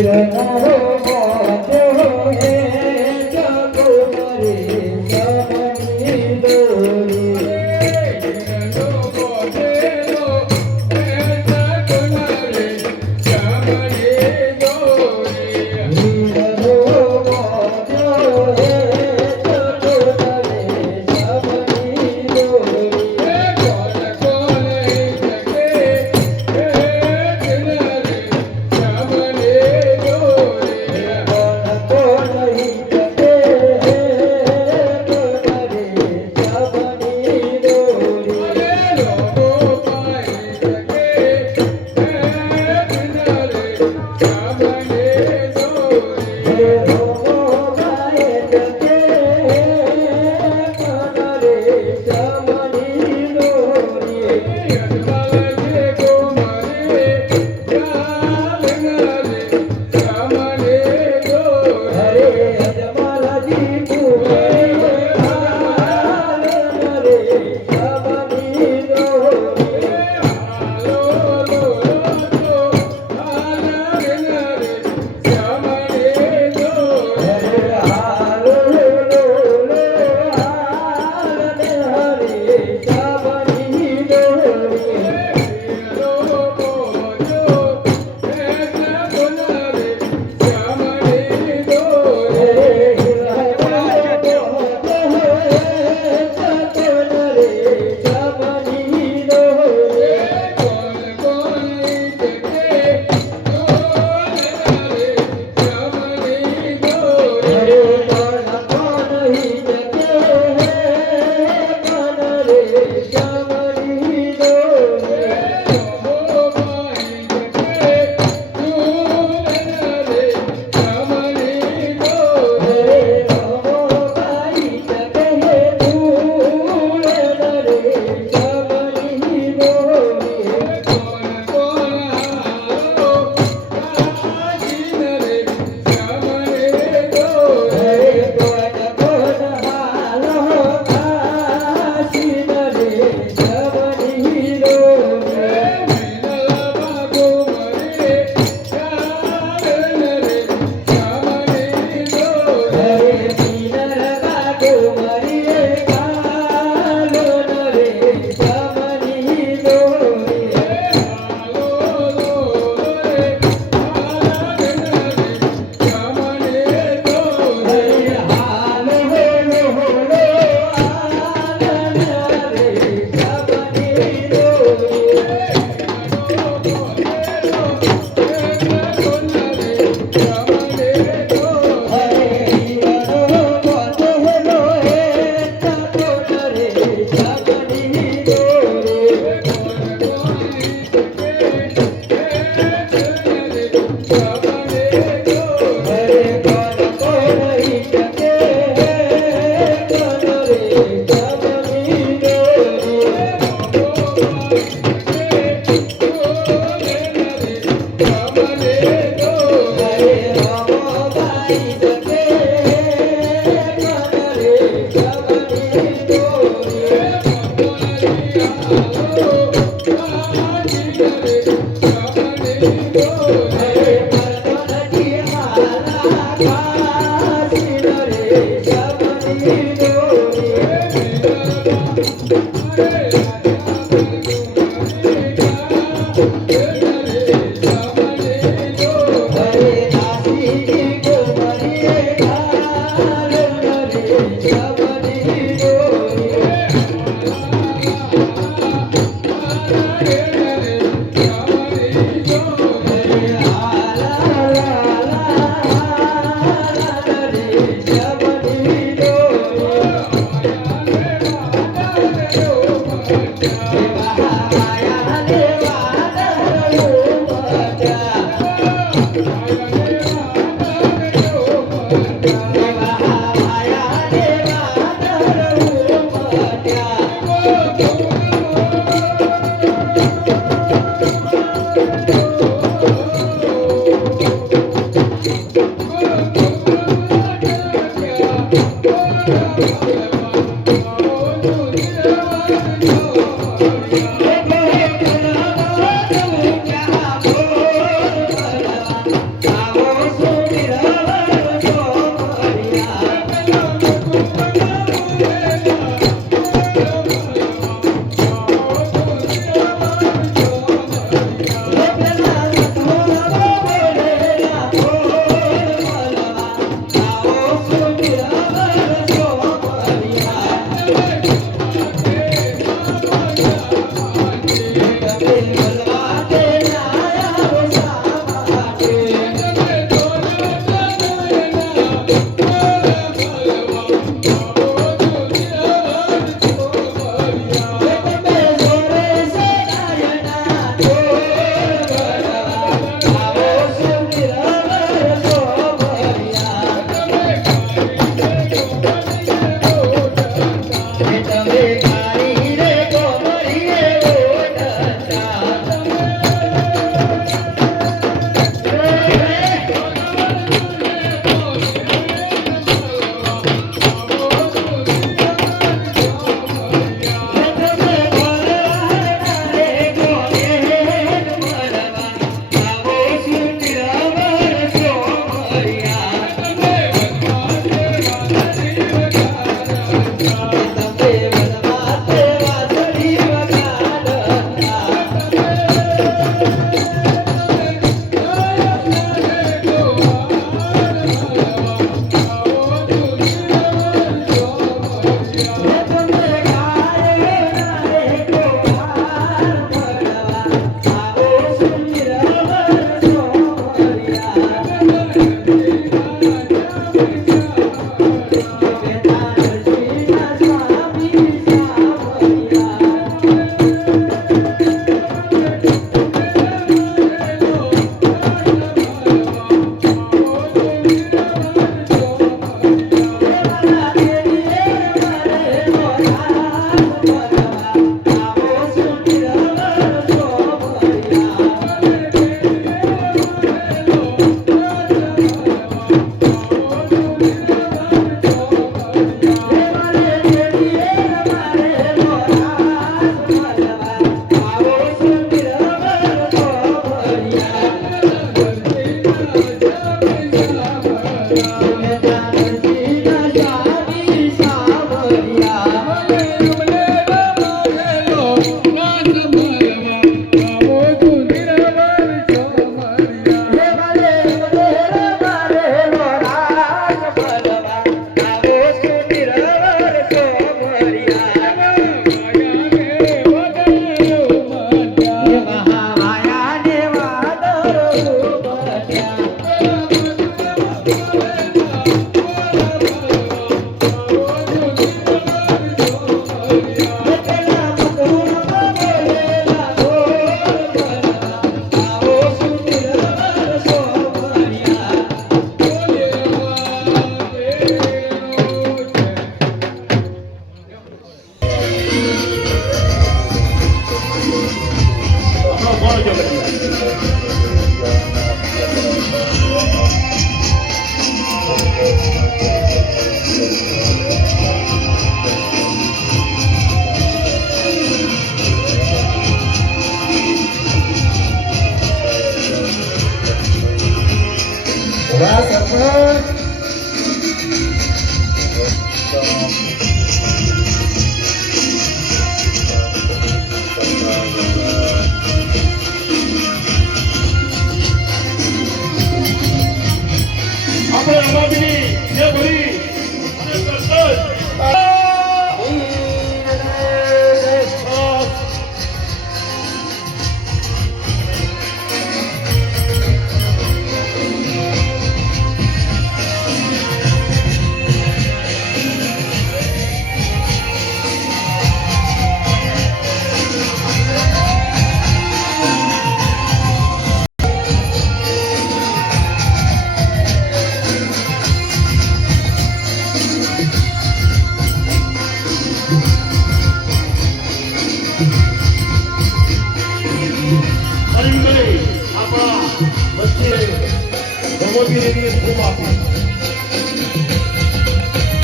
Oh,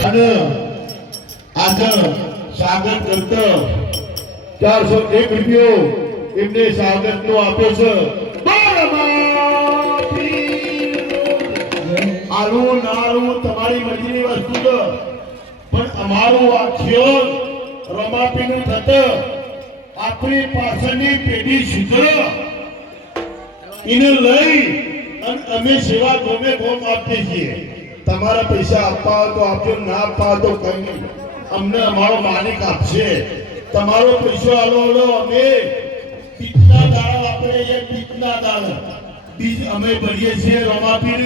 અને આગળ સ્વાગત કરતો 401 રૂપિયો એમને સ્વાગત નો આપ્યો છે. આલું નાલું તમારી મરજીની વસ્તુ છે, પણ અમારું આ જીવન રમાપીનું થત આપણી પાછળની પેઢી સુધરે એને લઈ અને અમે સેવા ગમે ગોમ આપીએ છીએ. તમારા પૈસા આપવા હોય તો આપજો, ના આપવા હોય તો કઈ નહીં, અમને અમારો માલિક આપશે. તમારો પૈસો આલો અમે પીતના દાળ વાપરીએ, પીતના દાળ બીજ અમે ભરીએ છીએ. રમાપીર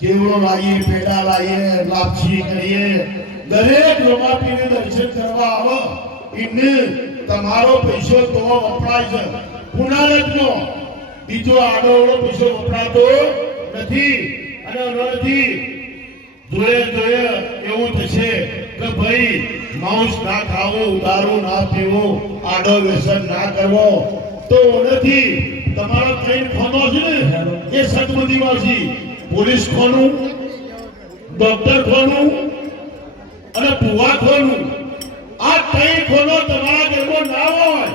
કેવડો લાવીએ, પેડા લાવીએ, લાપસી કરીએ, દરેક રમાપીરને દર્શન કરવા આવો એને તમારો પૈસો તો વપરાય છે. પુનારતનો બીજો આડોવડો પૈસો વપરાતો નથી. અને નથી જોયે એવું થશે કે ભાઈ માંસ ના ખાવું, દારૂ ના પીવું, આડો વ્યસન ના કરવો, તો નથી. તમારો ટ્રેન ખોનો છે ને એ સદબુદ્ધિમાં છે. પોલીસ ખોનું, ડોક્ટર ખોનું અને ભુવા ખોનું, આ ટ્રેન ખોનો તમારા ઘરમાં ના હોય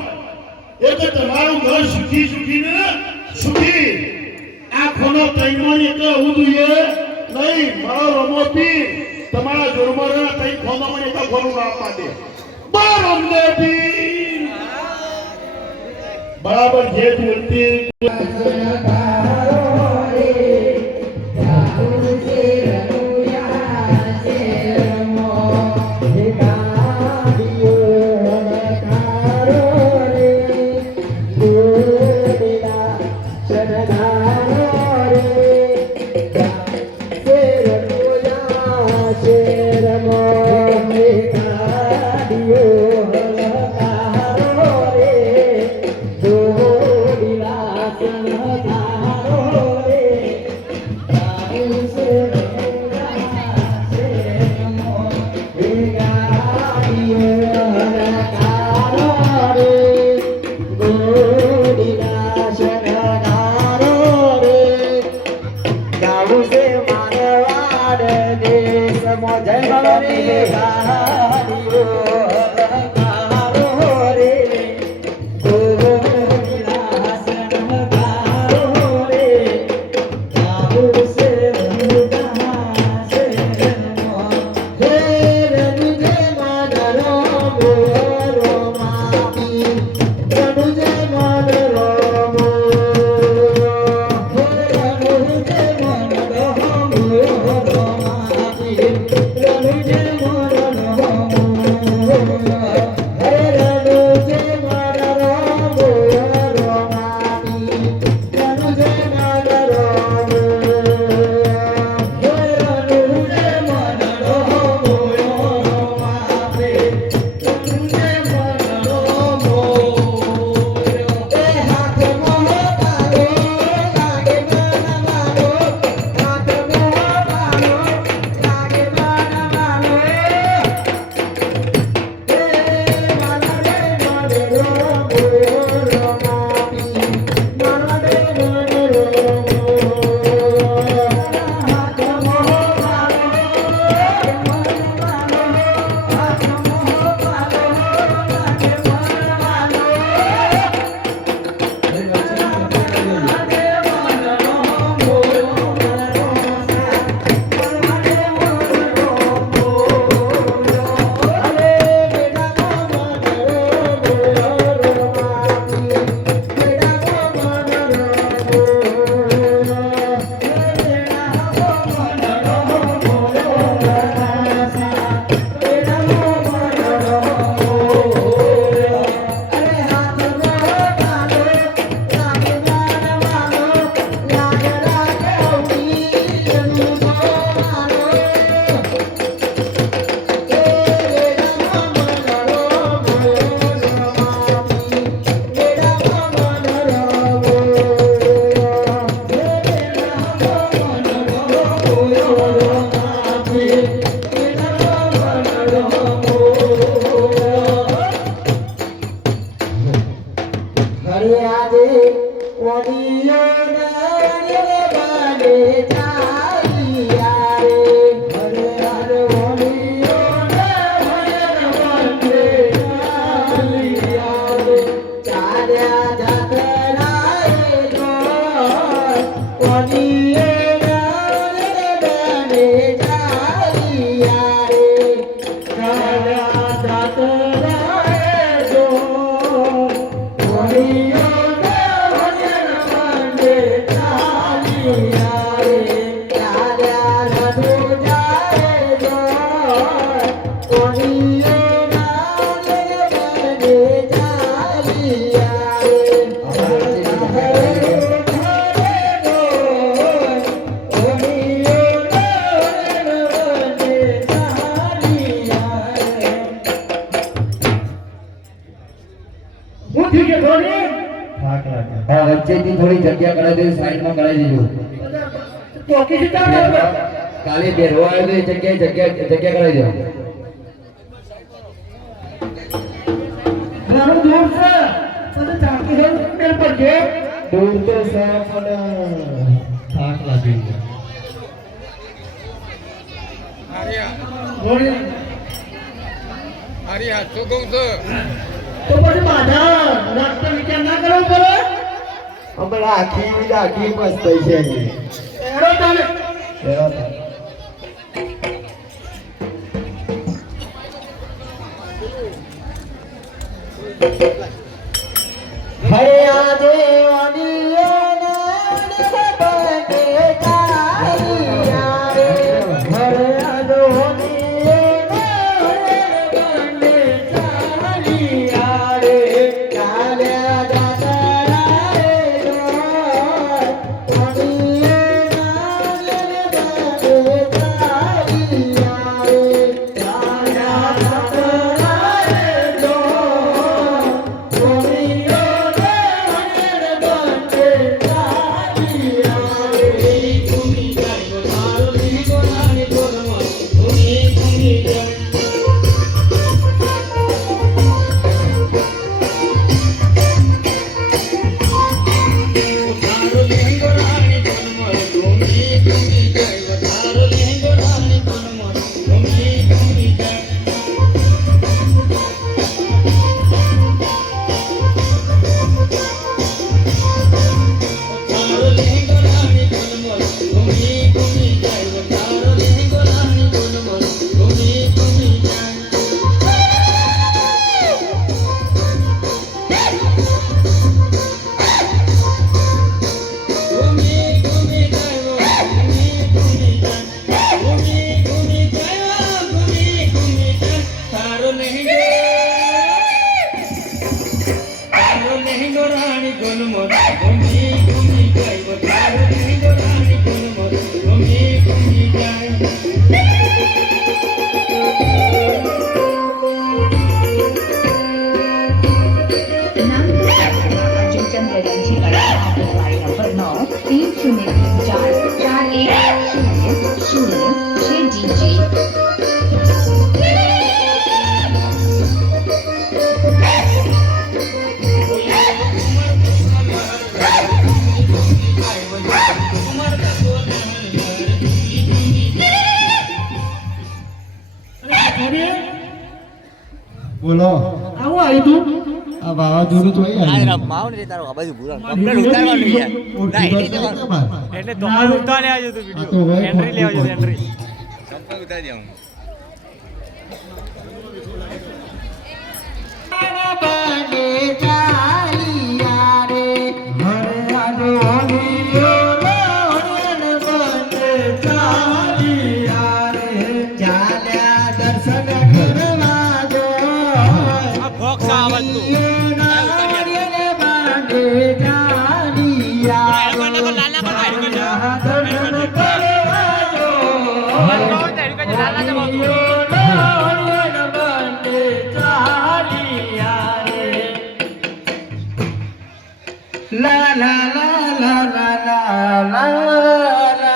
એ તો તમારું ઘર સુખી સુખીને સુખી. આ ખોનો તૈમણ એટલે હું જોઈએ નહીં. મારો રમોપી તમારા જોરમારા તઈ ખોનામાં એક ખોનું નામ પાડે બરાબર જે બોલતી Hallelujah. અરે આજે ઓડિયો ને બાને ચાલિયા રે અરે આજે ઓડિયો ને બાને ચાલિયા રે ચાલ્યા જાતરા રે જો ઓડિયો ને બાને ચાલિયા રે ચાલ્યા જાતરા રે જો વચ્ચેથી થોડી જગ્યા કરાવી દેજો, સાઈડમાં કરાવી દેજો. કાલે બેરવા આવ્યો તો એ જગ્યા કરાવી દેજો. દૂર તો સાહેબ પણ થાક લાગી ગયો. શું કહું છું તો પછી બાધા ડોક્ટર વિચાર ના કરવો પડે. હમણાં આખી મસ્ત થઈ છે એની. એરો તને એરો થાય. હરે આજે ઓડિયો ને બાને ચાલિયા રે હરે આજે ઓડિયો ને બાને ચાલિયા રે ચાલ્યા જાતરા રે જો ઓડિયો ને બાને ચાલિયા રે ચાલ્યા જાતરા રે જો બોલો. આવું આવ્યું તું આ વાવાઝોડું તો અહીંયા આવ્યું. માઉન રે તારો બાજુ ભૂરા કમ્પ્લેટ ઉતારવાનું યાર ના એની દેવાનું એટલે તમારું ઉતાર લે આવજો તો આ તો વિડિયો ભાઈ એન્ટ્રી લે આવજો ખોટું એન્ટ્રી કમ્પ્લેટ ઉતાર દે હું બાને ચાલિયા રે હરે આજે ઓડિયો ને બાને ચાલિયા રે ચાલ્યા દર્શન કરવા જો આ બોક્સ આવતું La la la la la la la la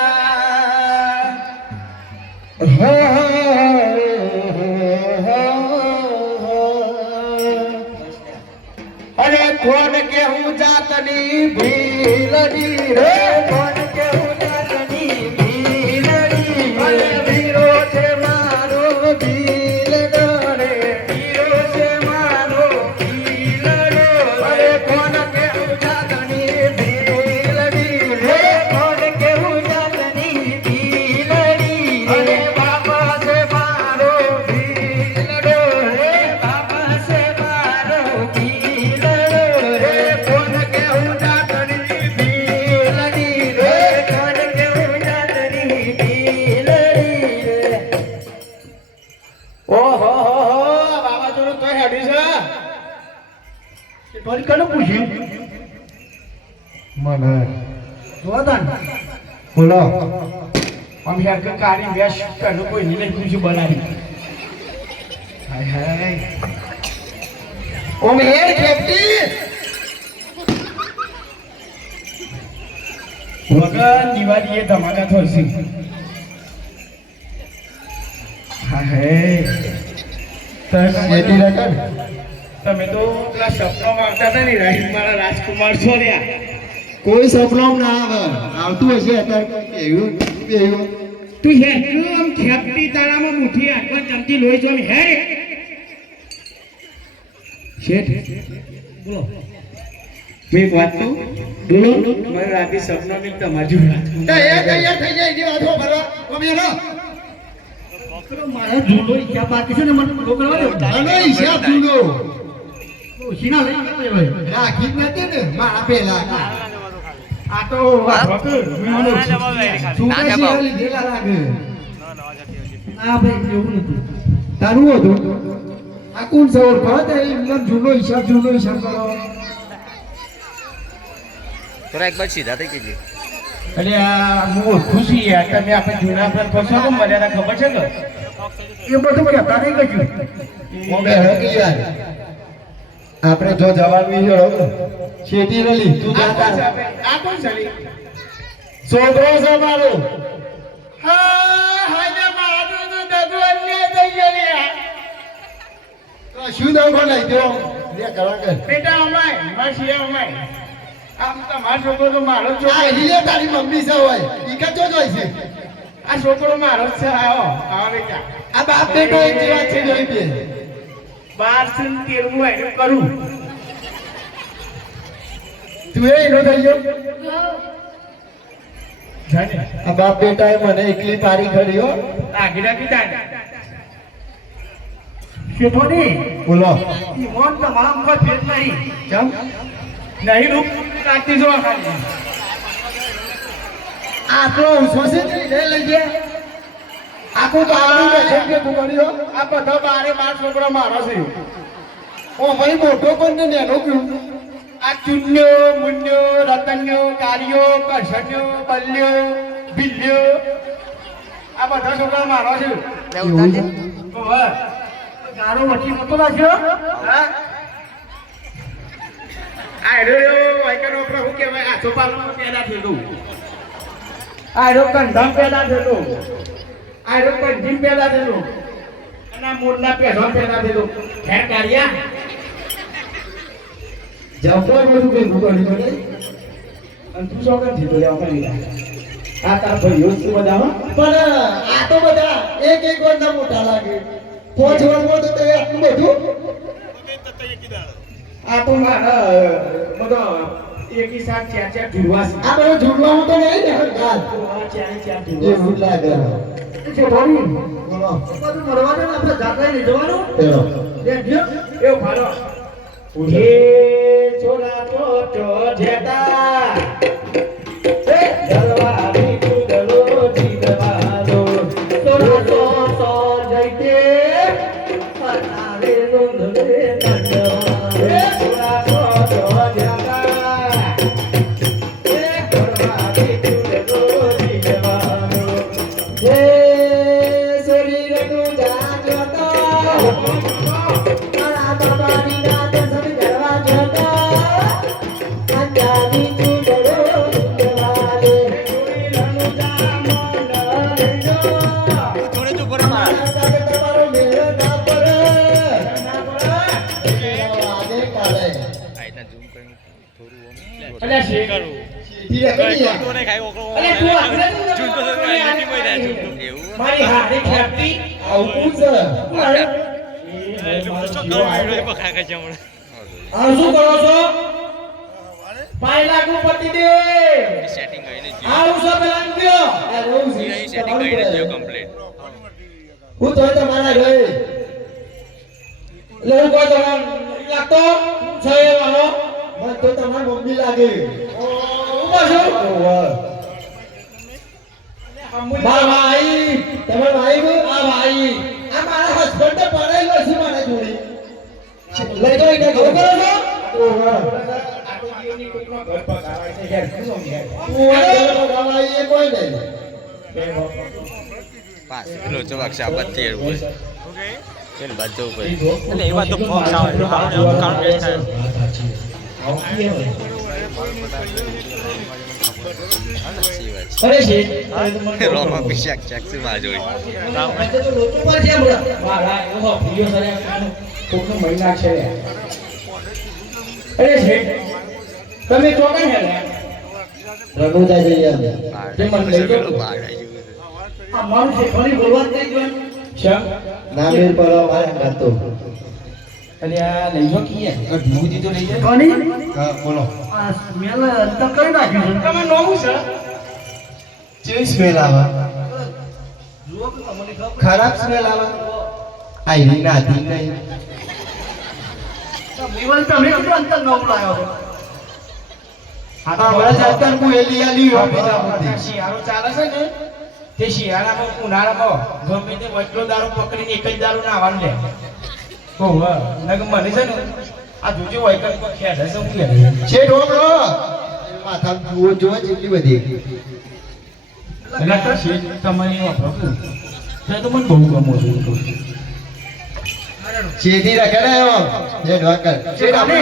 અરે કોણ કેવું જાતની ભીલડી રે કોણ કેવું જાતની ભીલડી અરે વીરો છે મારો ભીલડો રે વીરો છે મારો ભીલડો અરે કોણ કેવું જાતની ભીલડી રે કોણ કેવું જાતની ભીલડી અરે બાપા છે મારો ભીલડો રે બાપા છે મારો ભીલડો રે કોણ કેવું જાતની ભીલડી રે કોણ કેવું જાતની ભીલડી રે ઓહો વાવાઝોડું તો હેડી છે ફરી કને પૂછ્યું મને જોદાન બોલો આમ યાર કે કારી વેશ કને કોઈ નહીં પૂછ્યું બનાવી હાય હાય ઓમ હેર ખેપટી વગર દિવાળી એ ધમાકા થશે શેઠી રકમ તમે તો પેલા સપનામાં આવતા હતા ને રાહિત મારા રાજકુમાર છો રહ્યા કોઈ સપનો ના આવે આવતું હશે અત્યારે એવું એવું તું હે આમ ખેપટી તાળામાં મુઠ્ઠી આખો ચમચી લોહી જો હે શેઠ બોલો મેં એક વાત કહું બોલો મારે રાતે સપના મેં તમારી વાત તો એ તૈયાર થઈ જાય એની વાતો ભરવા કોમી લો મારા જૂનો ઈચ્છા બાકી છે ને મને બોલો કરવા દો અને હિસાબ જુદો સીના લઈ ભાઈ રાખી જ નથી ને મારા પેલા આ તો વાત મને સુકા લીધેલા લાગે ના ભાઈ એવું નથી તારું હતું આ કોણ સવર ભાત એમનો જૂનો હિસાબ કરો થોડા એક બાદ સીધા થઈ ગઈ એટલે આ હું ખુશી યાર તમે આપણે જૂના પર ફસો તો મર્યાદા ખબર છે કે એ બધું કહેતા નહીં કશું મોબે હકી યાર આપણે જો જવાન વિયો શેઠી રલી તું જાતા આ કોણ ચાલી છોકરો છે મારો હા હાજે મારું તો દગુ અન્ય થઈ ગયો તો શું દઉં લઈ દો લે કરા કર બેટા અમાય માસી અમાય આમ તો મારો છોકરો તો મારો જ આ છોકરો હીલે તારી મમ્મી છે હોય ઈ કા જો જોઈ છે આ છોકરો મારો જ છે આવો આવો બેટા આ બાપ બેટો એક જેવા છે જોઈ બે 12 થી 13 એનું કરું તું એ એનો થઈ ગયો જાને આ બાપ બેટાએ મને એકલી પારી કરી હો આગળ કીધા શેઠોની બોલો ઈમોન તમામ પર ફેર નહીં કેમ નહીં રૂપ કાઢતી જો ખાલી આ તો સોસે લઈ ગયા આખું તો આવડું બેઠે કે તું કર્યો આ બધો 12 છોકરો મારો છે ઓ ભાઈ મોટો કોણ ને નેનો ક્યું આ ચુન્યો મુન્યો રતન્યો કારિયો કરશન્યો બલ્યો બિલ્યો આ બધા છોકરા મારો છે ઓહો ગારો વટી નતો લાગ્યો હા આ રે વાયકનો પ્રભુ કહેવાય આ છોપાલો પેદા થયેલું આ રો કંધમ પેદા થયેલું આ રો કંધીમ પેદા થયેલું અને આ મોરના પેઢો પેદા થયેલું ખેર કાઢ્યા જબર બધું ભેગું કર્યું મને અને તું શું કરી દીધું લેવા કરી આ તાર ભાઈઓ શું બધા હો પણ આ તો બધા એક વર્ષના મોટા લાગે 5 વર્ષમાં તો તે આટલું બધું આ તો મારા બધો એકી સાથ ચાર ઢુરવા છે આ બધું ઝૂડવાનું તો નહીં ને હરગાત આ ચાર ઢુરવા એવું લાગે છે થોડી બોલો બધું મરવાનું ને આપણે જાતે લઈ જવાનું તેરો દેખજો એવું ભાલો એ છોરા તો જેતા એ દરવારી કુદલો જીદવાલો છોરા તો જઈતે પનાવે નોંધે કંડવા એ છોરા તો જેતા એ દરવારી કુદલો જીદવાલો એ શરીરનું જાજો તો મારા બાબાની રાત સબ કરવા જતો અંજાની ચૂડડો દેવાલે શરીરનું જામો લઈજો થોડે ચૂપ કરો મારા તમારો મેળ ના પડે આને કાઢે આઈના ઝૂમ કરે અલ્યા શેઠ. કરું શેઠી રખડી યાર. તો નહીં ખાય ઓકળો અલ્યા તું આપણે તું જૂન તો થતું એલઈડી માં જાય જૂન તો એવું મારી હાથે ખેપતી આવું કોણ છે? એટલું બધું શું કરું વિડિયો બખા કે છે હમણાં આ શું કરો છો 5 લાખ નું પતિ દે સેટિંગ કરીને આવું છો પેલા ગયો આ રોજ જીઓ સેટિંગ કરીને જીઓ કમ્પ્લીટ હું તો તમારા ઘરે એટલે હું કોઈ તમાર લાગતો છે એ વાળો મને તો તમારી મમ્મી લાગે. ઉભા છો મારા ભાઈ, તમારા ભાઈ બી? આ ભાઈ આ મારા husband ને પડાયેલો છે મારા જોડે. લઈ જાઓ એને ખબર ઘરે. કરો છો ઓહો. ઓહો, ભાઈ એ કોઈ નહીં. પાસ પેલો જવાબ છે આ 72 રૂપિયા ચલ બાદ જવું પડે એટલે એ વાત તો ફોક્સ આવે છે મારું એવું કામ વેસ્ટ થાય સાચી વાત અરે શેઠ છે રોમા પીશાક ચાક છે માં જોઈ આજે તો લોચો પર છે બોલા મારા એવો પ્રિય સરે કોકનો મહિના છે અરે શેઠ તમે ચોકન હે રઘુદા જઈએ અમે. તે મને લઈ પેલો જાઓ. બહાર આવી ગયું આ મારું છે ઘણી બોલવા થઈ ગયો છે ના મેર પડવા મારે ગાતો. અરે આ લઈ જો કીએ ભૂજી તો લઈ જાય કોની હા બોલો. આ સ્મેલ અંતર કરી નાખ્યું છે તમે નોમું છે કેવી સ્મેલ આવે? જુઓ કે તમને ખબર ખરાબ સ્મેલ આવે? આઈ ના હતી નહીં. વિવલ તમે કેટલું અંતર નોમ લાવ્યો છો હા તો હમણાં જ અત્યારે હું એલી આલી હો બીજા બધી. શિયાળો ચાલે છે ને તે શિયાળામાં ઉનાળામાં ગમે તે વચલો દારૂ પકડીને એક જ દારૂ નાવાનું લે ઓહો નગ મને છે ને આ જોજો વાયકલ પર ખેડ હશે હું લે છે ઢોકળો. માથામાં જુઓ જુઓ જેટલી બધી. એટલે તો છે તમારી વાપરો તે તો મને બહુ ગમો છે શેઠી રાખે ને એમ. એ ઢોકળ. શેઠ આપણે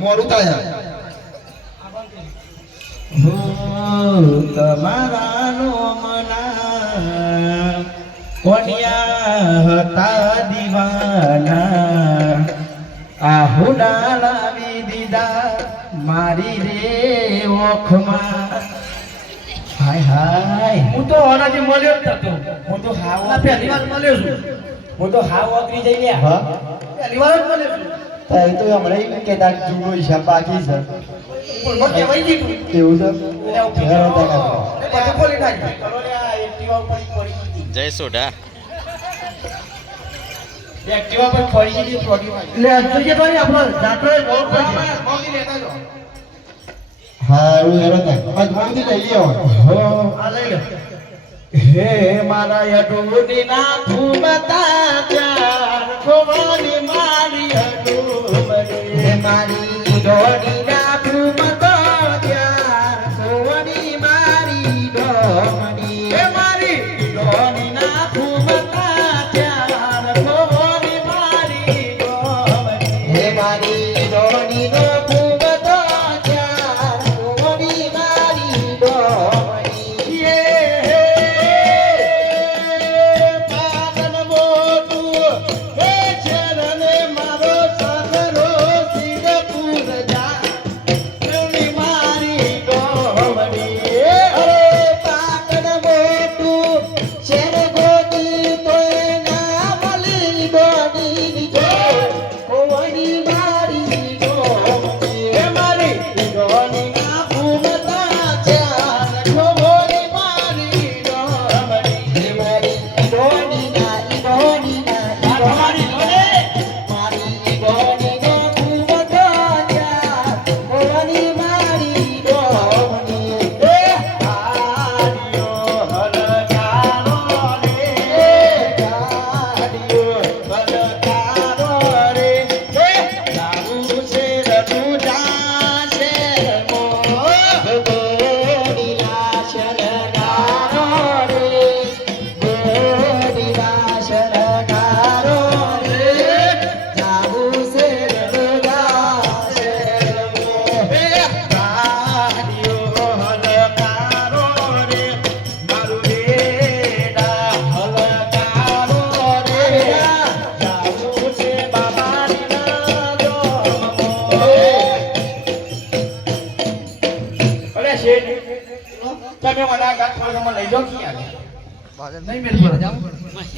મોડું થાય. તમારા નોમના કોણિયા હતા દીવાના આહુડા લાવી દીધા મારી રે ઓખમાં હાય હાય હું તો ઓનાથી મળ્યો જ નતો હું તો હાવ પહેલી વાર મળ્યો છું હું તો હાવ ઓગરી જઈ લ્યા હા પહેલી વાર જ મળ્યો છું તો એ તો હમણાં કે તાર જૂનો હિસાબ બાકી છે. પણ મને કહેવાય દીધું એવું છે? એટલે આવું હેરો બધું તાકા. ખોલી નાખ્યું કરો લે આ એક્ટિવા ઉપર પડી ગઈ જય સોઢા એક્ટિવા પર પડી ગઈ પ્રોટી માં એટલે જોઈએ તો નહીં આપણો જાતો બહુ પડી મોગી લેતા જો હારું હેરો તાકા. આ ધોળથી લઈ આવો. હો આ લઈ લે હે મારા યટુની ના ફૂમતા પ્યાર ખોવાની મારી હટુમની હે મારી ડોડી ના ફૂમતા પ્યાર ખોવાની મારી ડોમની હે મારી ડોડી ના ફૂમતા પ્યાર ખોવાની મારી ડોમની હે મારી ડોડી નો ફૂમતા પ્યાર ખોવાની મારી ડોમની હે પાગલ મોટું હે ચરણે મારો સગરો સિંગપુર જા એવડી મારી ડોમડી અરે પાગલ મોટું શેર ગોદી તોય ના મળી ડોડી જો કોવાની મારી ડોમડી તમે મને આ ગાંઠ થોડો લઈ જાઓ કે યાર નહીં મેળ પડે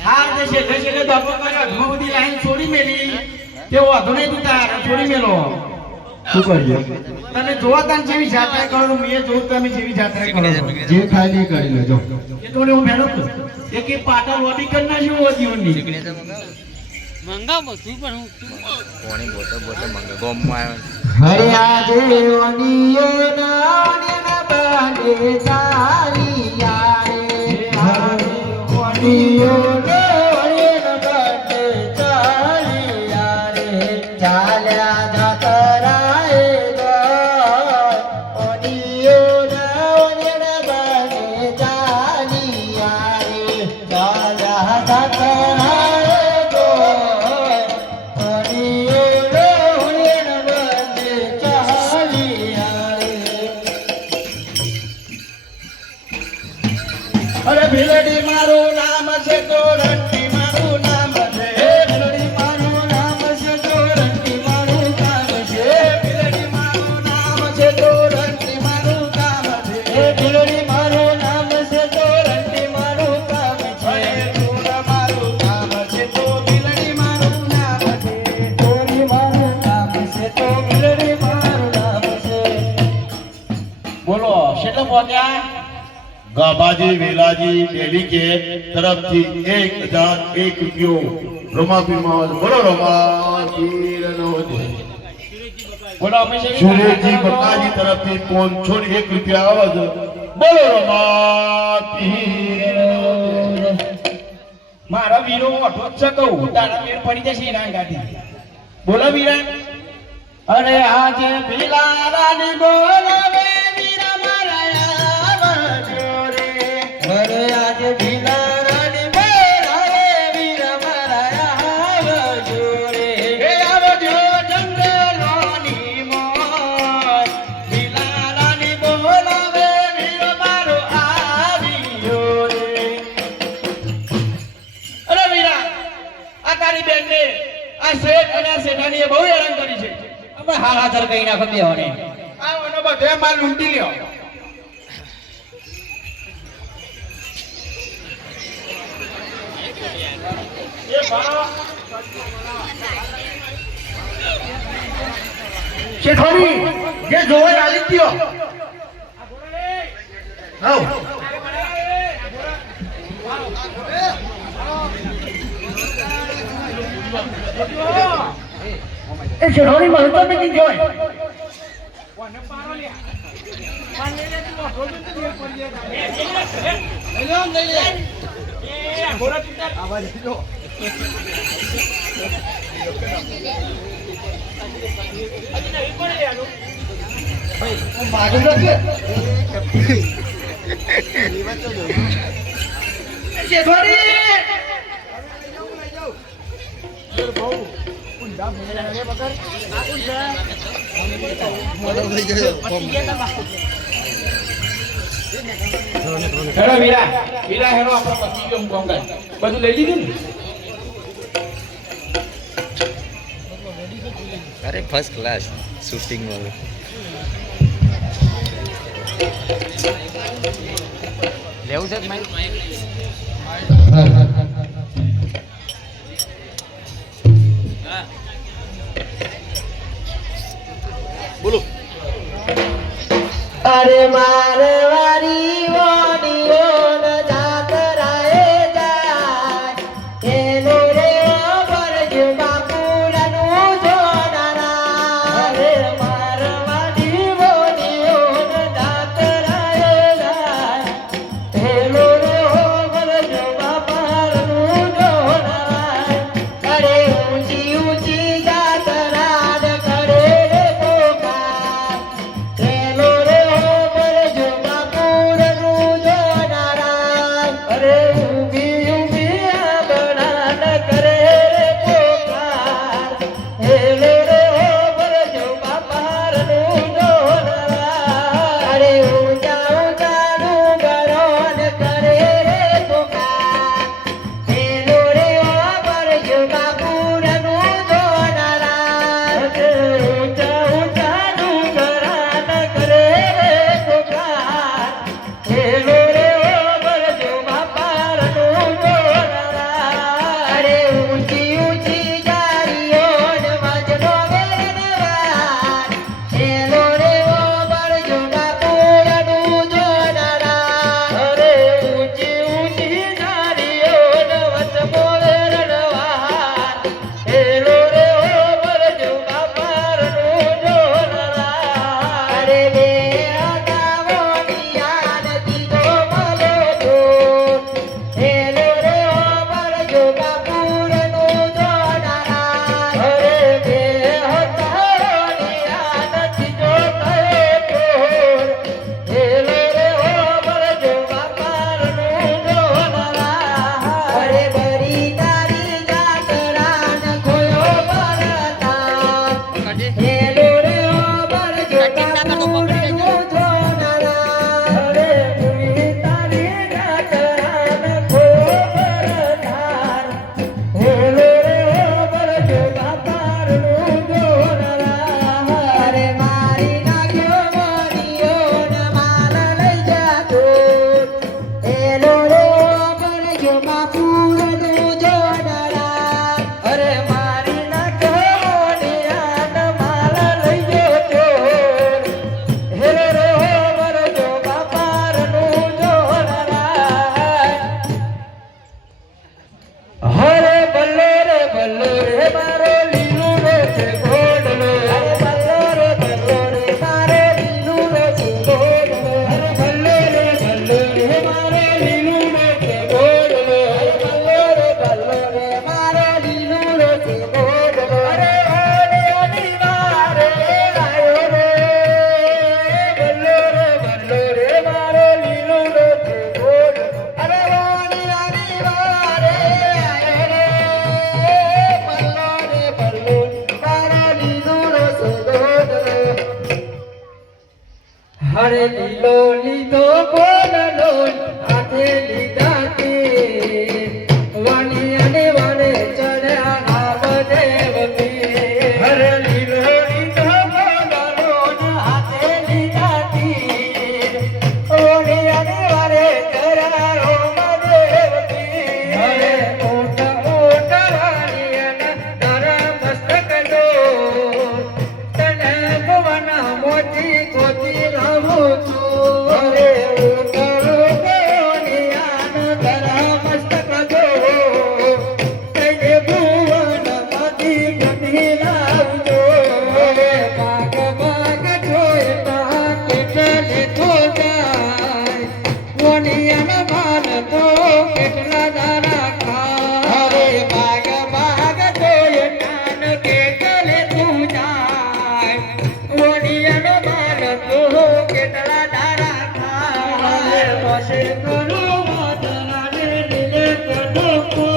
હાર દે છે બાપો કર્યો અધમાં બધી લાઈન છોડી મેલી તે વાંધો નહીં તું તાર છોડી મેલો શું કરીએ તને જોવા તાન જેવી જાત્રા કરો મેં જોઉં તમે જેવી જાત્રા કરો જે ખાય તે કરી લેજો એ તો હું મેળો એક એક પાટા લોબી કરી નાખ્યું હોય જીવનની મંગાવ બધું પણ હું પાણી બોટલ મંગા ગોમમાં આવ્યો હરે આજે ઓનિયો ના બાંધે તારી યારે હરે ઓનિયો ના બાંધે તારી યારે ચાલ્યા જાતરાએ ઓનિયો ના બાંધે તારી યારે ચાલ્યા જાતરાએ અરે ભીલડી મારું નામ છે તો રંટી મારું નામ છે ભીલડી મારું નામ છે તો રંટી મારું કામ છે ભીલડી મારું નામ છે તો રંટી મારું કામ છે ભીલડી મારું નામ છે તો રંટી મારું કામ છે તું મારું કામ છે તો ભીલડી મારું નામ છે તોરી મારું નામ છે તો ભીલડી મારું નામ છે બોલો કેટલો બોલ્યા ગાભાજી વેલાજી ડેલિકેટ તરફથી 1001 રૂપિયો રમાપીરમાં બોલો રમાપીરનો જય. બોલો અમે છે સુરેશજી બકાજી તરફથી 501 રૂપિયા આવે છે બોલો રમાપીરનો જય. મારા વીરો અઠો જ કહું તારા મેર પડી જશે એના ગાડી બોલો વીરા અરે આજે ભીલારાની બોલાવે વીરા મારા આવજો રે અરે આજે ભીલારાની બોલાવે વીરા મારા આવજો રે હે આવજો જંગલોની મોર ભીલારાની બોલાવે વીરા મારો આવ્યો રે અરે વીરા આ તારી બેનને આ શેઠ અને આ શેઠાણીએ બહુ હેરાન કરી છે અમે હાલાચર કઈ નાખો દેવાને આ ઓનો બધે માલ લૂંટી લ્યો એ બા શેઠાણી જે જોવે આલી દ્યો આવ એ શેઠાણી મને તો નથી જોઈ હેરો વીરા વીરા હેરો આપણો પતિ ગયો હું ગંગા બધું લઈ લીધું ને અરે ફર્સ્ટ ક્લાસ શૂટિંગ વાળું લેવું છે બોલો અરે મારવારી ઓડિયો ન જાતરાએ જાય એનો રે પરજ બાપુડાનું જોડાના અરે મારવારી ઓડિયો ન જાતરાએ જાય એનો રે પરજ બાપુડાનું જોડાના અરે ઊંચી ઊંચી જાતરા કરે રે પોકાર એનો રે પરજ બાપુડા અરે લીલો લીધો બોલલો હાથે લીધા તે વાની અને વારે ચડ્યા નામ દેવકી અરે લીલો લીધો બોલલો હાથે લીધા તે વાની અને વારે ચડ્યા રોમ દેવકી અરે ઓટ ઓટ વાળી અને તારા મસ્તક જો તને ભવન મોતી કોતી લાવું છું અરે ઉતરો ગોનિયાન તારા મસ્તક જો તને ભવન મોતી કોતી લાવજો અરે પાક પાક જોઈતા કેટલે તો જાય ગોનિયાન માન તો કેટલા દારા ખા અરે પાક પાક જોઈતા કેટલે તું જાય ગોનિયાન માન તો કેટલા દારા ખા પાસે કરો વાદળાને લીલે કરતો કો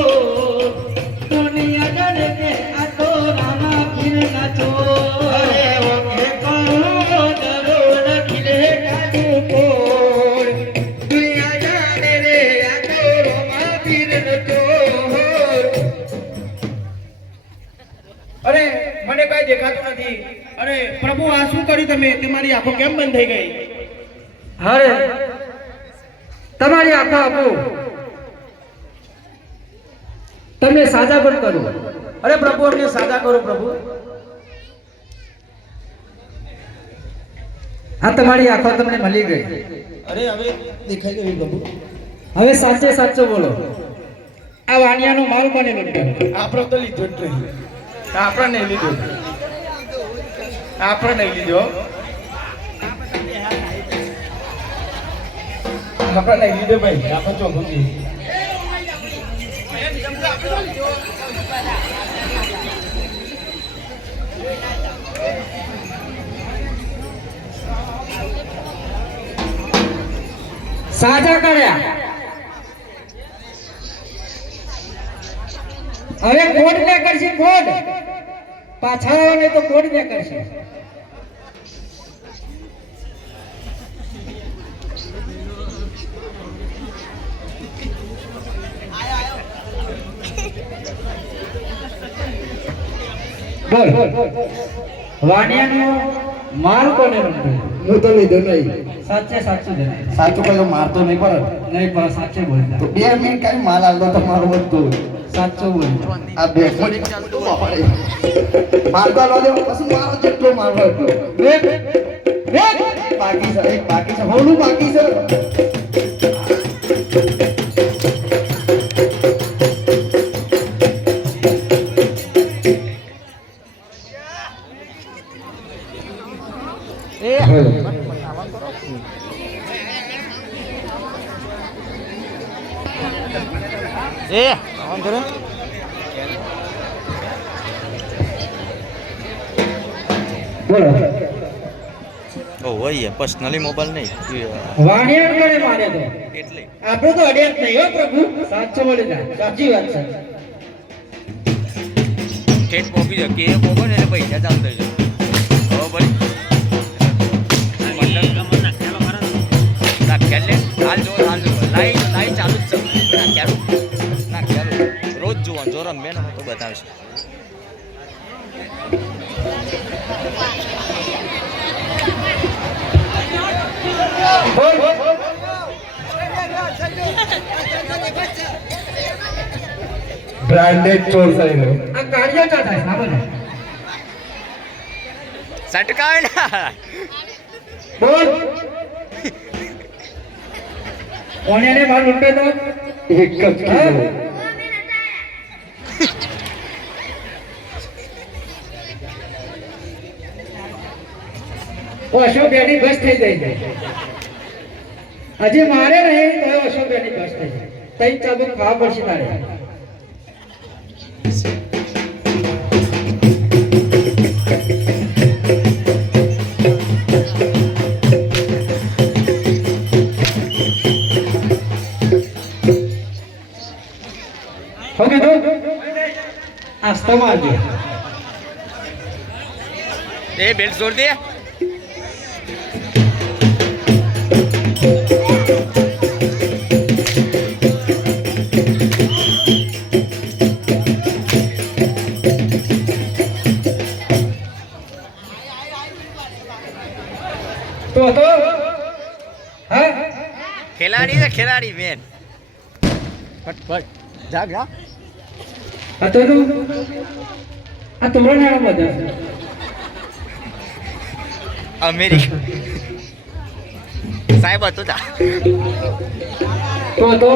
દુનિયા જાણે કે આ તો રામા પીર નાચો અરે ઓકે કરો દરોડ ખીલે કાજુ કોર દુનિયા જાણે રે આ તો રામા પીર નાચો અરે મને કઈ દેખાતું નથી. અરે પ્રભુ આ શું કર્યું તમે? તમારી આંખો કેમ બંધ થઈ ગઈ? અરે તમારી આંખો આપો તમને સાજા પણ કરું અરે પ્રભુ અમને સાજા કરો પ્રભુ. આ તમારી આંખો તમને મળી ગઈ અરે હવે દેખાઈ ગયું પ્રભુ. હવે સાચે સાચું બોલો આ વાણિયાનો માલ કોને લૂંટ્યો? આપણે તો લીધો જ નહીં. આપણે નહીં લીધો. આપણે નહીં લીધો. આપણે નહીં લીધો ભાઈ. આપણે ચોખ્ખું છીએ. સાજા કર્યા હવે કોડ ને કરશે કોડ પાછા આવે ને તો કોડ ને કરશે બોલ વાણિયાનો માલ કોને રમતો? હું તો લીધો નહીં. સાચે સાચું જણાય. સાચું કહ્યું મારતો નહીં પડે. નહીં પણ સાચે બોલતા. તો 2 મિનિટ કઈ માલ આવતો તમારો બધું સાચું બોલતા. આ બે મારતો આલો દે પછી મારો જેટલો મારવો એટલો. બાકી છે એક બાકી છે હોલું બાકી છે. બોલો હોય પર્સનલી મોબાઈલ નહીં વાણિયાણ કરે મારે તો એટલે આપણે તો અડ્યા જ નહીં હો પ્રભુ. સાચું બોલે સાચી વાત છે. ઠેઠ પોપી જાય કે પોપો ને એટલે પૈસા ચાલુ થઈ જાય હવે ભાઈ નાખ્યા લે હાલ જો લાઈવ ચાલુ જ છે નાખ્યા રોજ જોવાનું જો રમે ને તો બતાવશે બ્રાન્ડેડ ચોર સાઈનો આ કાર્યો ચા થાય સાબને સટકાવે ના બોલ કોને માર લૂંટે તો એક જ કિલો ઓ અશોક બેની બસ થઈ ગઈ છે હજી મારે નહીં તો અશોક બેની બસ થઈ જાય તઈ ચાબુ ખાવા પડશે તારે ઓકે તો આસ્તા મારજો એ બેલ્ટ છોડ દે તો હતો હા ખેલાડી છે ખેલાડી મેન ફટ જા જા હતો તો આ તમારો નામ બધા અમેરિકા સાહેબ હતો તા તો હતો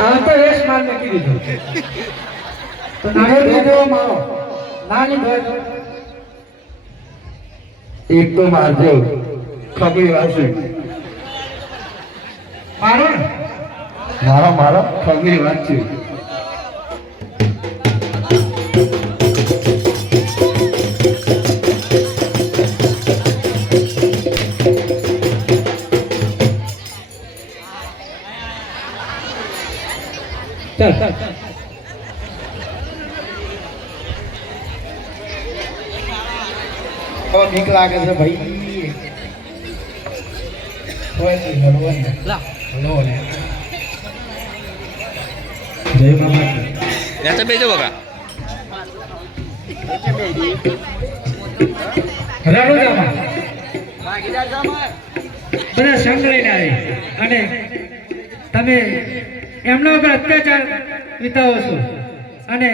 આ તો રેસ માર મૂકી દીધો તો નાનો દીધો મારો નાની ભાઈ એક તો મારજો ખબરી વાંચી મારો ને મારો ખબરી વાંચી ચાલ તો બીક લાગે છે ભાઈ હોય તો હલવો ને હલવો ને જય મામા યા તો બેજો બગા રાડો જામા બધા સંગ લઈને આવી અને તમે એમના ઉપર અત્યાચાર વિતાવો છો અને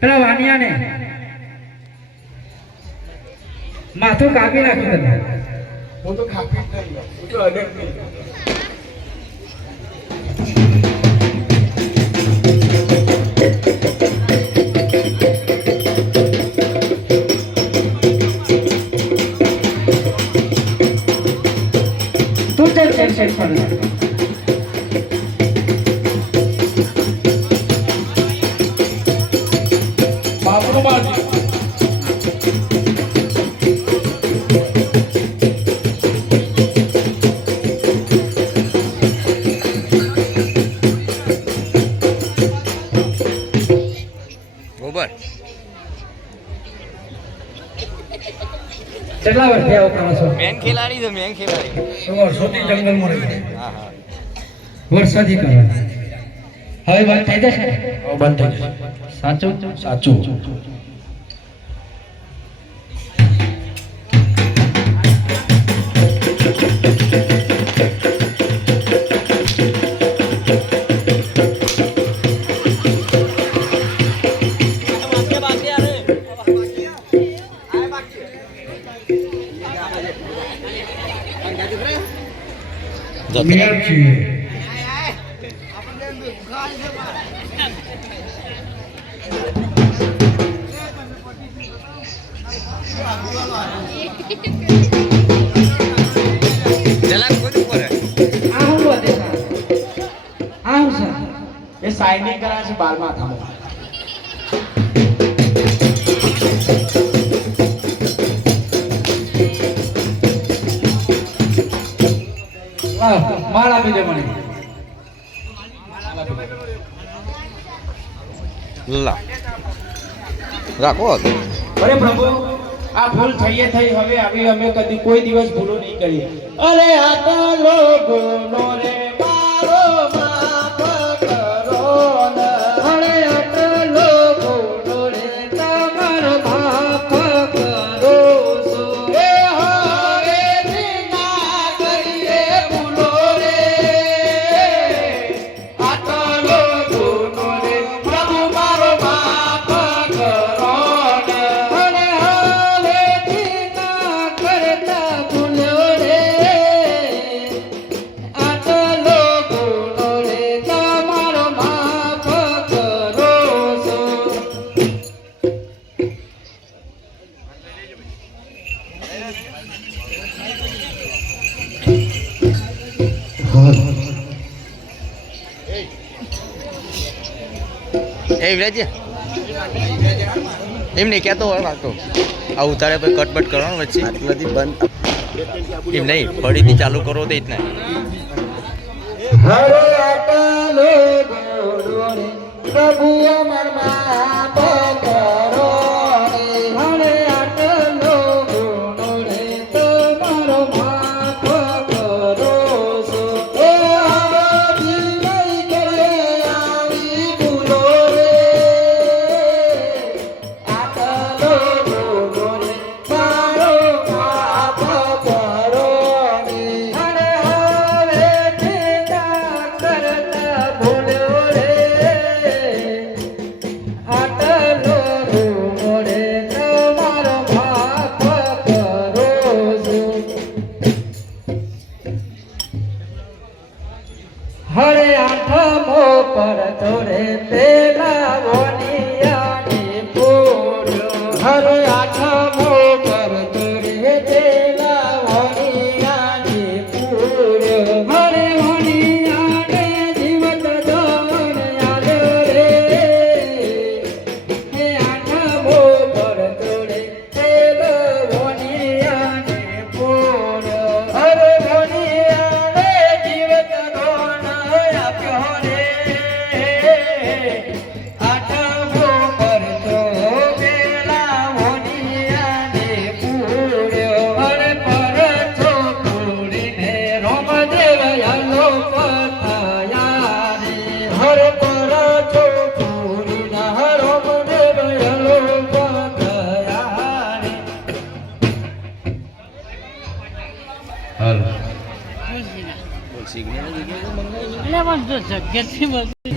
પેલા વાનિયાને માથું કાપી નાખ્યું તમે હું તો ખાપી જ નહીં હું તો અડર નહીં તું ચાલ સેટ પર બાપરો બાજી ગોબર કેટલા વર્ષથી આવો કરો છો મેન ખેલાડી છે મેન ખેલાડી વર્ષોથી જંગલમાં રહી હા હા વર્ષોથી કરો હવે વાત થઈ જશે ને? બંધ થઈ જશે સાચું સાચું મેળ છીએ જલા કોઈ ઉપર આ હું બોલે આ હું સર એ સાઇનિંગ કરાવે છે બારમાં થામો માળ આપી દે મને લા રાખો અરે પ્રભુ આ ભૂલ થઈ હવે આવી અમે કદી કોઈ દિવસ ભૂલો નહીં કરીએ અરે આ તો લોકોનો રે મારો માફ કરો ને અરે આ તો લોકોનો રે તમારો માફ કરો સો એ હવે ના કરીએ ભૂલો રે આ તો લોકોનો રે પ્રભુ મારો માફ કરો ને અરે હવેથી ના કરતા ભૂલો રે આ તો લોકોનો રે તમારો માફ કરો સો એ વિરાજ એમ નહીં કહેતો હોય વાગતો આ ઉતારે પછી કટબટ કરવાનું વચ્ચે આટલાથી બંધ એમ નહીં ફરીથી ચાલુ કરો તો જ નહીં હરે આટલો ગોરો રે પ્રભુ અમર માફ કરો રે હરે આટલો આઠમો કરતો રે પેલા વણિયાને પૂર્યો હરે વણિયાને જીવત ધન આલે રે હે આઠમો કરતો રે પેલા વણિયાને પૂર્યો હરે વણિયાને જીવત ધન આપ્યો રે આઠમો કરતો પેલા વણિયાને પૂર્યો હરે પરચો પૂરીને રોમદેવ યાલો પથાયા રે હરે પરચો પૂરીના રોમદેવ યાલો પથાયા રે બોલ સિગ્નલ જગ્યાએ મંગાવી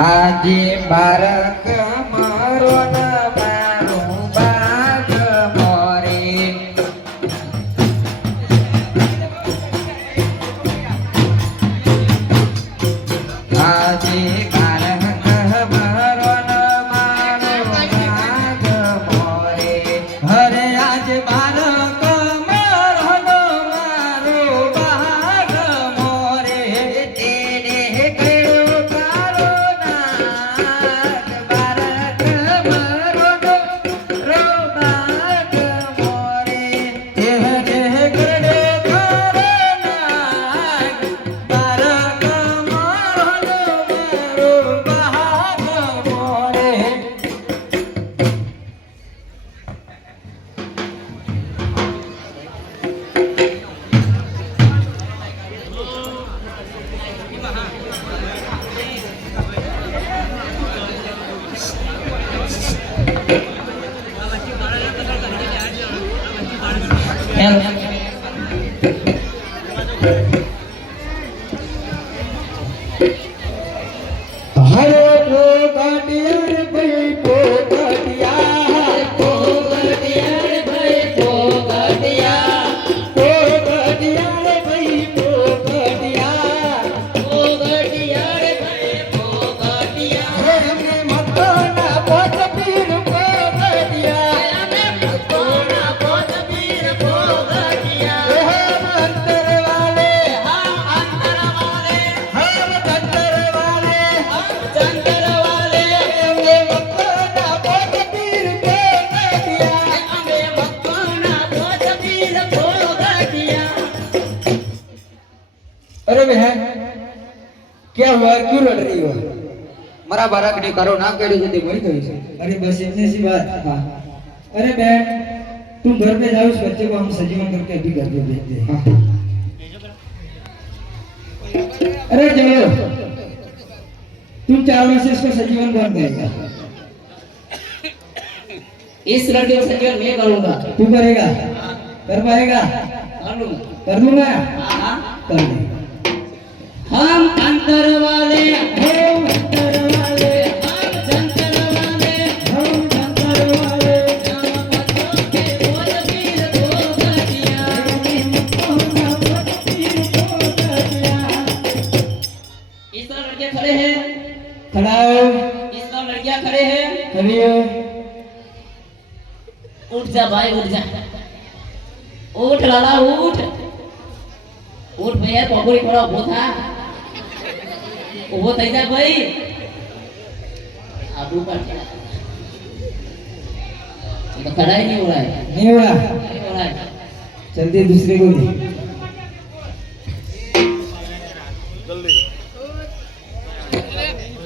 આજે બારક મારો ન મારું બાગ મોરે આજે બારક મારો ન મારું બાગ મોરે હરે આજે બારક મારો ન મારું બાગ મોરે તેરે કયો તારો નાગ બારક મારો ન બાગ મોરે તેરે કયો તારો નાગ બારક મારો ન બાગ મોરે હરે પોગટિયાર ભાઈ પોગટિયા પોગટિયાર ભાઈ પોગટિયા પોગટિયાર ભાઈ પોગટિયા પોગટિયાર ભાઈ પોગટિયા હમને મતના પોત પીર પોગટિયા અમે મતના પોત પીર પોગટિયા હમ અંતર વાલે હમ અંતર વાલે હમ અંતર વાલે ચંદર વાલે અમે મતના પોત પીર પોગટિયા અમે મતના પોત પીર પોગટિયા अरे बहन क्या हुआ क्यों लड़ रही हो मारा बारक ने करो ना करे जल्दी मरी गई है अरे बस इतनी सी बात। हाँ। अरे बहन तुम घर पे जाओ, इस बच्चे को हम सजीवन करके अभी घर पे भेज दे। हाँ। अरे चलो तुम 4 वर्ष से इसको सजीवन बन देगा। इस लड़के को सजीवन मैं करूंगा तू करेगा? कर पाएगा? कर दूंगा। कर दे। हम अंतर वाले हम अंतर वाले हम जंतर वाले हम जंतर वाले हम पत्थरों के बोझ पीर पोगटिया इस तरह लड़के खड़े हैं, खड़ा हो। इस तरह लड़कियां खड़े हैं। खड़ी हो। उठ जा भाई उठ जा, उठ लाला उठ उठ भैया पकोड़ी पड़ा उभो था उभो થઈ જા ભાઈ आबू पर तो खड़ा ही नहीं हो रहा है, नहीं हो रहा? नहीं हो रहा है। चलते दूसरे को दे।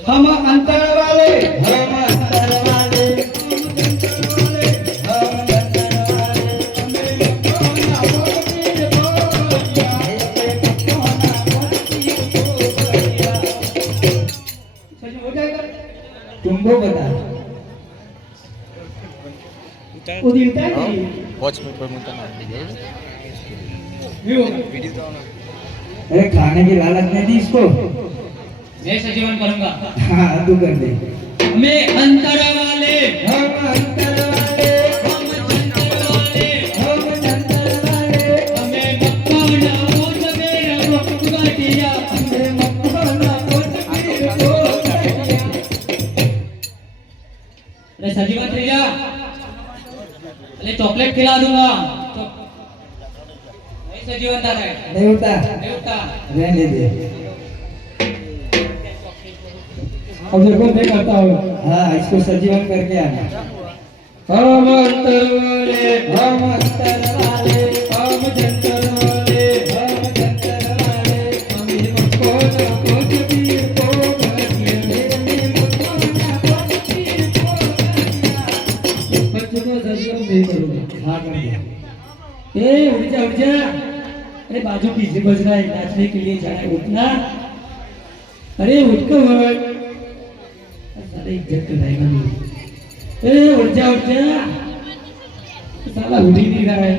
हम अंतर वाले हम अंतर वाले हम अंतर वाले तुमको बता वो दिलता है नहीं? वॉच में पर मुंता ना क्यों? वीडियो तो ना अरे खाने की लालच नहीं दी इसको। मैं सजीवन करूंगा। हाँ तू कर दे। मैं अंतर वाले हम अंतर वाले हम जंतर वाले हम अंतर वाले हमें मक्काना बोझ मेरा मक्काटिया हमें मक्खना बोझ पीर पोगटिया। रे सजीवन થઈ જા अरे चॉकलेट खिला दूंगा तो ऐसे जीवन था है नहीं होता देवता रहने दे। अब देखो मैं करता हूँ हाँ इसको सजीवन करके आना। हम अंतर वाले हम अंतर वाले हम जंतर वाले हम जंतर वाले हमें मुझको ना कुछ भी को भरिया हमें मुझको ना कुछ भी को भरिया बच्चों को सजीवन नहीं करूँगा। हाँ कर दिया। ए उठ जा अरे बाजू पीछे बज रहा है नाचने के लिए जाना है उठना अरे उठ को सारे इज्जत कराएगा मेरी ए उठ जा साला उठ ही नहीं रहा है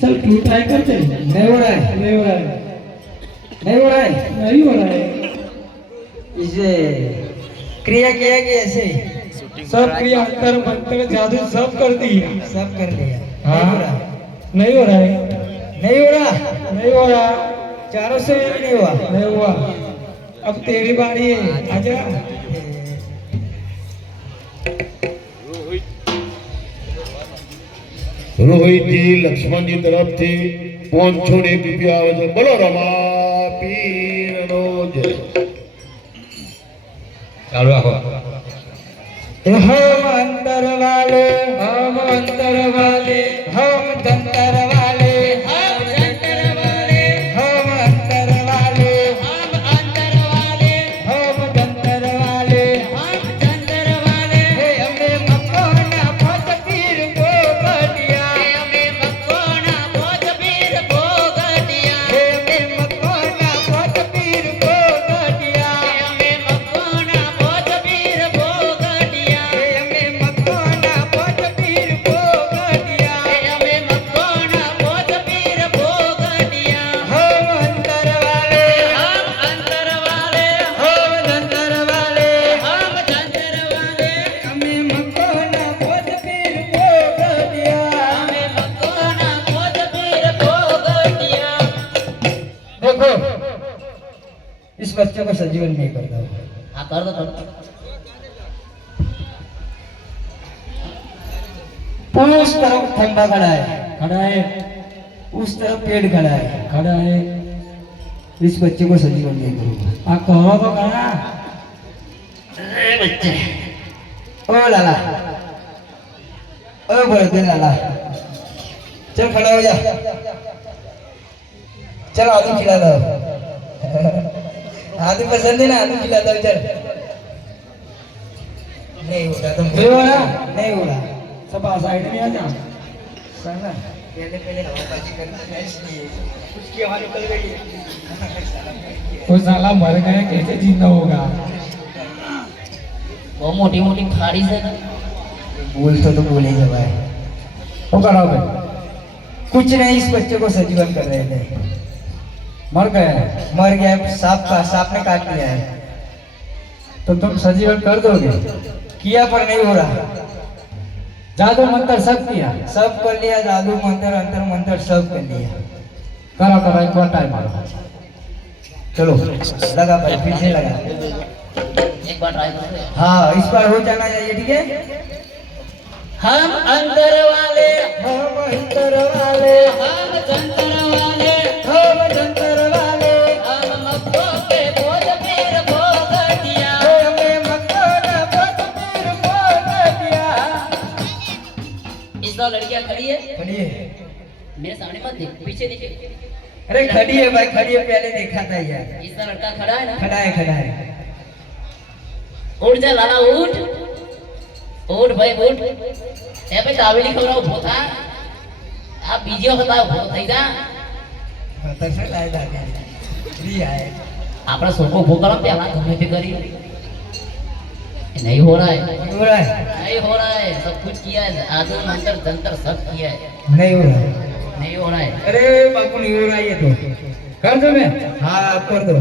चल तू ट्राई करते नहीं हो रहा है नहीं हो रहा है नहीं हो रहा है। नहीं हो रहा है इसे क्रिया किया कि ऐसे ही सब क्रिया अंतर मंत्र जादू सब कर दी सब कर लिया। हाँ। नहीं हो रहा नहीं हो रहा है नहीं हो रहा नहीं हो रहा चारों से एक नहीं हुआ। नहीं हुआ अब तेरी बारी है आजा રોહિતજી લક્ષ્મણજી તરફથી 501 રૂપિયા આવે છે. બોલો રમા પીરનો જય. ચાલુ રાખો. हम अंतर वाले हम अंतर वाले हम जंतर वाले हम जंतर वाले हम अंतर वाले हम अंतर वाले हम जंतर वाले हम जंतर वाले हे हमें मकोना बहुत पीर को गटिया हे हमें मकोना बहुत पीर को गटिया हे हमें मकोना बहुत पीर को गटिया हे हमें मकोना बहुत पीर को गटिया हे हमें मकोना बहुत पीर को गटिया हे हमें मकोना बहुत पीर को गटिया हम अंतर वाले हम अंतर वाले हम जंतर वाले हम जंतर वाले हमें मकोना बहुत पीर को गटिया हमें मकोना बहुत पीर को गटिया। देखो इस बच्चे को सजीवन नहीं करता हूँ। हाँ कर दो उस तरफ खंबा खड़ा है उस तरफ पेड़ खड़ा है इस बच्चे को सजीवन नहीं करूंगा। आ कहो तो कहा बच्चे ओ लाला ओ बड़े लाला चल खड़ा हो जा चल आलू खिला दो आलू पसंद है ना आलू खिला दो चल नहीं होगा तुम नहीं हो रहा? नहीं होगा सब आ साइड में आ जा साला पहले हवाबाजी करना है इसलिए उसकी हवा निकल गई है। वो साला मर गए कैसे जिंदा होगा બહુ મોટી મોટી ખાડી છે ને बोल तो बोले जब आए वो करो बे कुछ नहीं इस बच्चे को सजीवन कर रहे थे मर गए मर गया सांप ने काट लिया है तो तुम सजीवन कर दोगे किया पर नहीं हो रहा जादू मंत्र सब किया सब कर लिया जादू मंत्र अंतर मंत्र सब कर लिया करो करो एक बार टाइम मारो चलो लगा भाई फिर से लगा એક વાર ટ્રાય કરો हाँ इस बार हो जाना चाहिए ठीक है। हम अंदर वाले हम अंतर वाले हम जंतर वाले हम जंतर वाले हम मक्खो के बोझ पीर भोगटिया हमें मक्खोना बहुत पीर को गटिया। इस दो लड़कियां खड़ी है खड़ी है मेरे सामने मत देख पीछे देख अरे खड़ी है भाई खड़ी है पहले देखा था यार इसका लड़का खड़ा है ना खड़ा है उठ जा लाला उठ उठ भाई उठ ए भाई कावेली खबरा उभो था आप बीजी वखत उभो થઈ જા तरसे लाए दादा फ्री आए આપણા સોકો ઉભો કરો પહેલા ગમે તે કરી नहीं हो रहा है हो रहा है नहीं हो रहा है सब कुछ किया है आदू मंत्र जंतर सब किया है नहीं हो रहा है नहीं हो रहा है अरे बापू नहीं हो रहा है ये तो कर दो मैं हाँ आप कर दो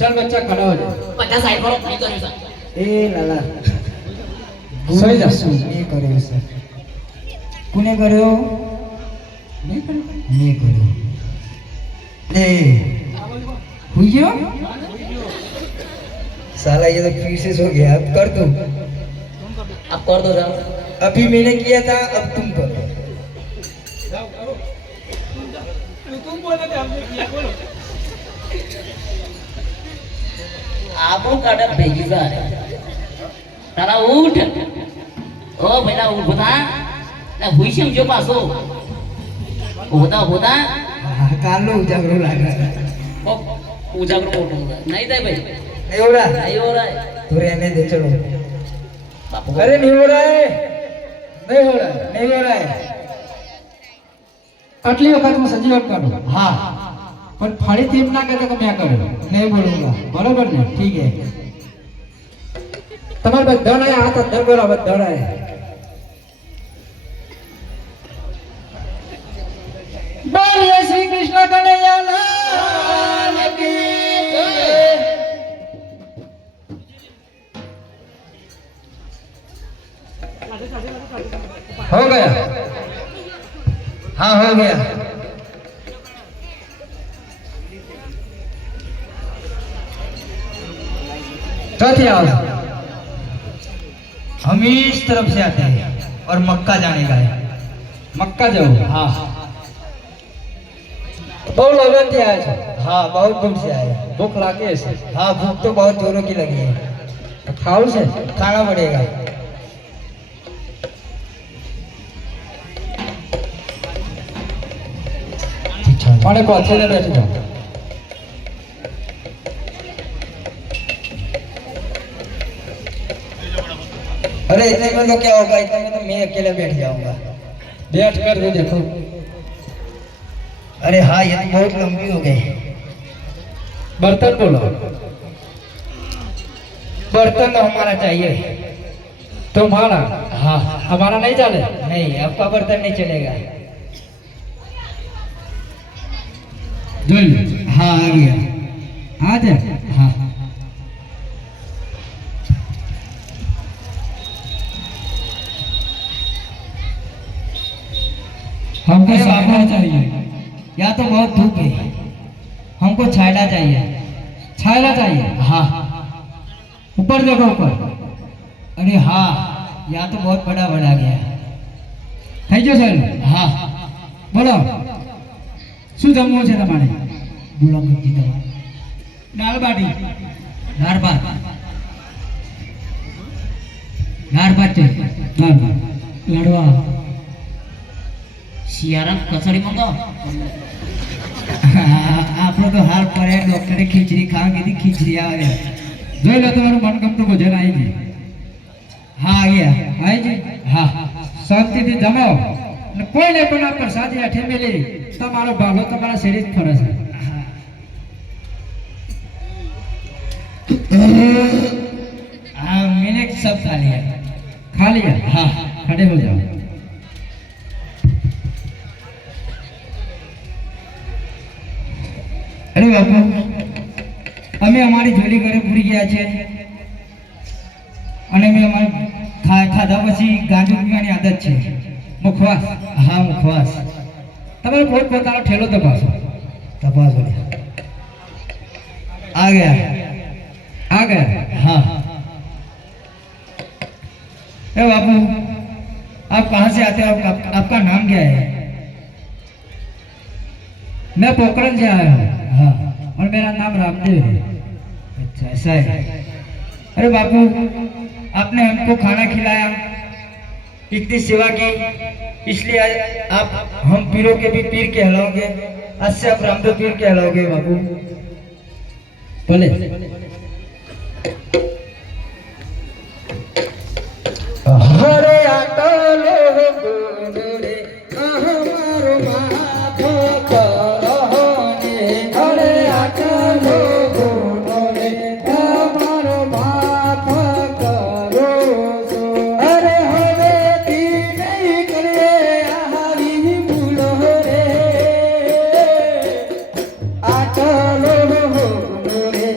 चल बच्चा खड़ा हो जा 50 साइड पर नहीं करू सर ए लाला सोई जा ये करो सर कुने करो नहीं करो ले हुई गया साला ये तो फिर से सो गया अब कर तू अब कर दो जाओ अभी मैंने किया था, अब तुम करो। આપણું કાઢે ભેગી જાય તારા ઉઠ ઓ ભઈલા ઉઠ બોતા ના હુઈ છે જો પાછો બોતા કાલનો ઉજાગરો લાગે ઉજાગરો મોટો નહીં થાય ભાઈ नहीं हो रहा નહીં હો રહા तो रहने दे चलो। બાપુ अरे नहीं हो रहा है, नहीं हो रहा है, नहीं हो रहा है। આટલી વખત હું સજીવન કરું हाँ પણ ફરીથી એમ ના કહેતા કે મેં કર્યું नहीं बोलूंगा। બરોબર ને ठीक है। તમારે બધાને હાથ અંદર કરો બધાને બોલીએ શ્રી કૃષ્ણ કનૈયા લાલ કી જય। हो गया, हाँ हो गया। चौथी आओ। हम इस तरफ से आते हैं और मक्का जाने का है। મક્કા જવું हाँ બહુ લગનથી આવ્યા છો हाँ बहुत दूर से आए हैं। ભૂખ લાગે છે हाँ भूख तो बहुत जोरों की लगी है, તો ખાવું છે खाना पड़ेगा। મને પહોંચીને બેસી જાઓ अरे इतने में तो क्या होगा, इतने में तो मैं अकेला बैठ जाऊंगा। બેઠ કર દો દેખો अरे हाँ ये तो बहुत लंबी हो गई। બર્તન બોલો बर्तन तो हमारा चाहिए। तुम्हारा हाँ हमारा नहीं चले नहीं, आपका बर्तन नहीं चलेगा। જોઈ લો हाँ आ गया। આ છે हाँ हमको अरे सामना बाबा। चाहिए यहाँ तो बहुत धूप है, हमको छायला चाहिए। छायला चाहिए हाँ ऊपर देखो ऊपर अरे हाँ यहाँ तो बहुत बड़ा बड़ा गया है। થઈ ગયો સાહેબ हाँ બોલો શું જમવું છે તમારે बोला मुझे दवा દાળ બાટી दार बात चाहिए। દાળ ભાત લાડવા શિયારામ કચોરી મંગાવો આપણો તો હાલ પડે, ડોક્ટરે ખીચડી ખાવા કીધી, ખીચડી આવે। જોઈ લો તમારું મનગમતું ભોજન આવી ગયું हाँ आ गया। આવી ગયું हाँ શાંતિથી જમાવો અને કોઈને પણ આ પ્રસાદી હાથે મેલી તમારો ભાલો તમારા શરીર ફરે છે हाँ मैंने सब खा लिया। खा लिया हाँ खड़े हो जाओ अरे बापू અમે અમારી જોડી ઘરે પૂરી ગયા છે અને અમે અમારે ખાધા પછી ગાંજો પીવાની આદત છે। મુખવાસ હા મુખવાસ તમારો પોત પોતાનો ઠેલો તપાસો तपास हो आ गया। આ ગયા हाँ ए बापू आप कहाँ से आते हो, आपका नाम क्या है? मैं पोखरण से आया हूँ हाँ और मेरा नाम रामदेव है अच्छा ऐसा है। अरे बापू आपने हमको खाना खिलाया, इतनी सेवा की, इसलिए आज आप हम पीरों के भी पीर कहलाओगे। आज से आप रामदेव पीर कहलाओगे बापू। बोले हरे आटलो गुरुरे हमारो माफ करहने। हरे आटलो गुरुरे हमारो माफ करो सो। अरे हवे ती नहीं करे आहारी भूलो रे। आटलो गुरुरे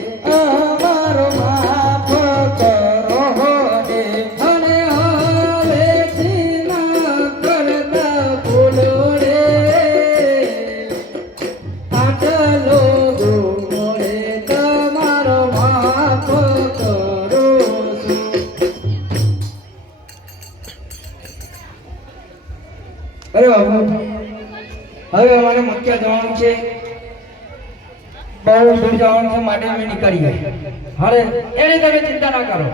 અરે બાબુ હવે અમારે મક્યા જવાનું છે, બહુ દૂર જવાનું છે, માટે અમે નીકળી ગયા. હવે એની તમે ચિંતા ના કરો.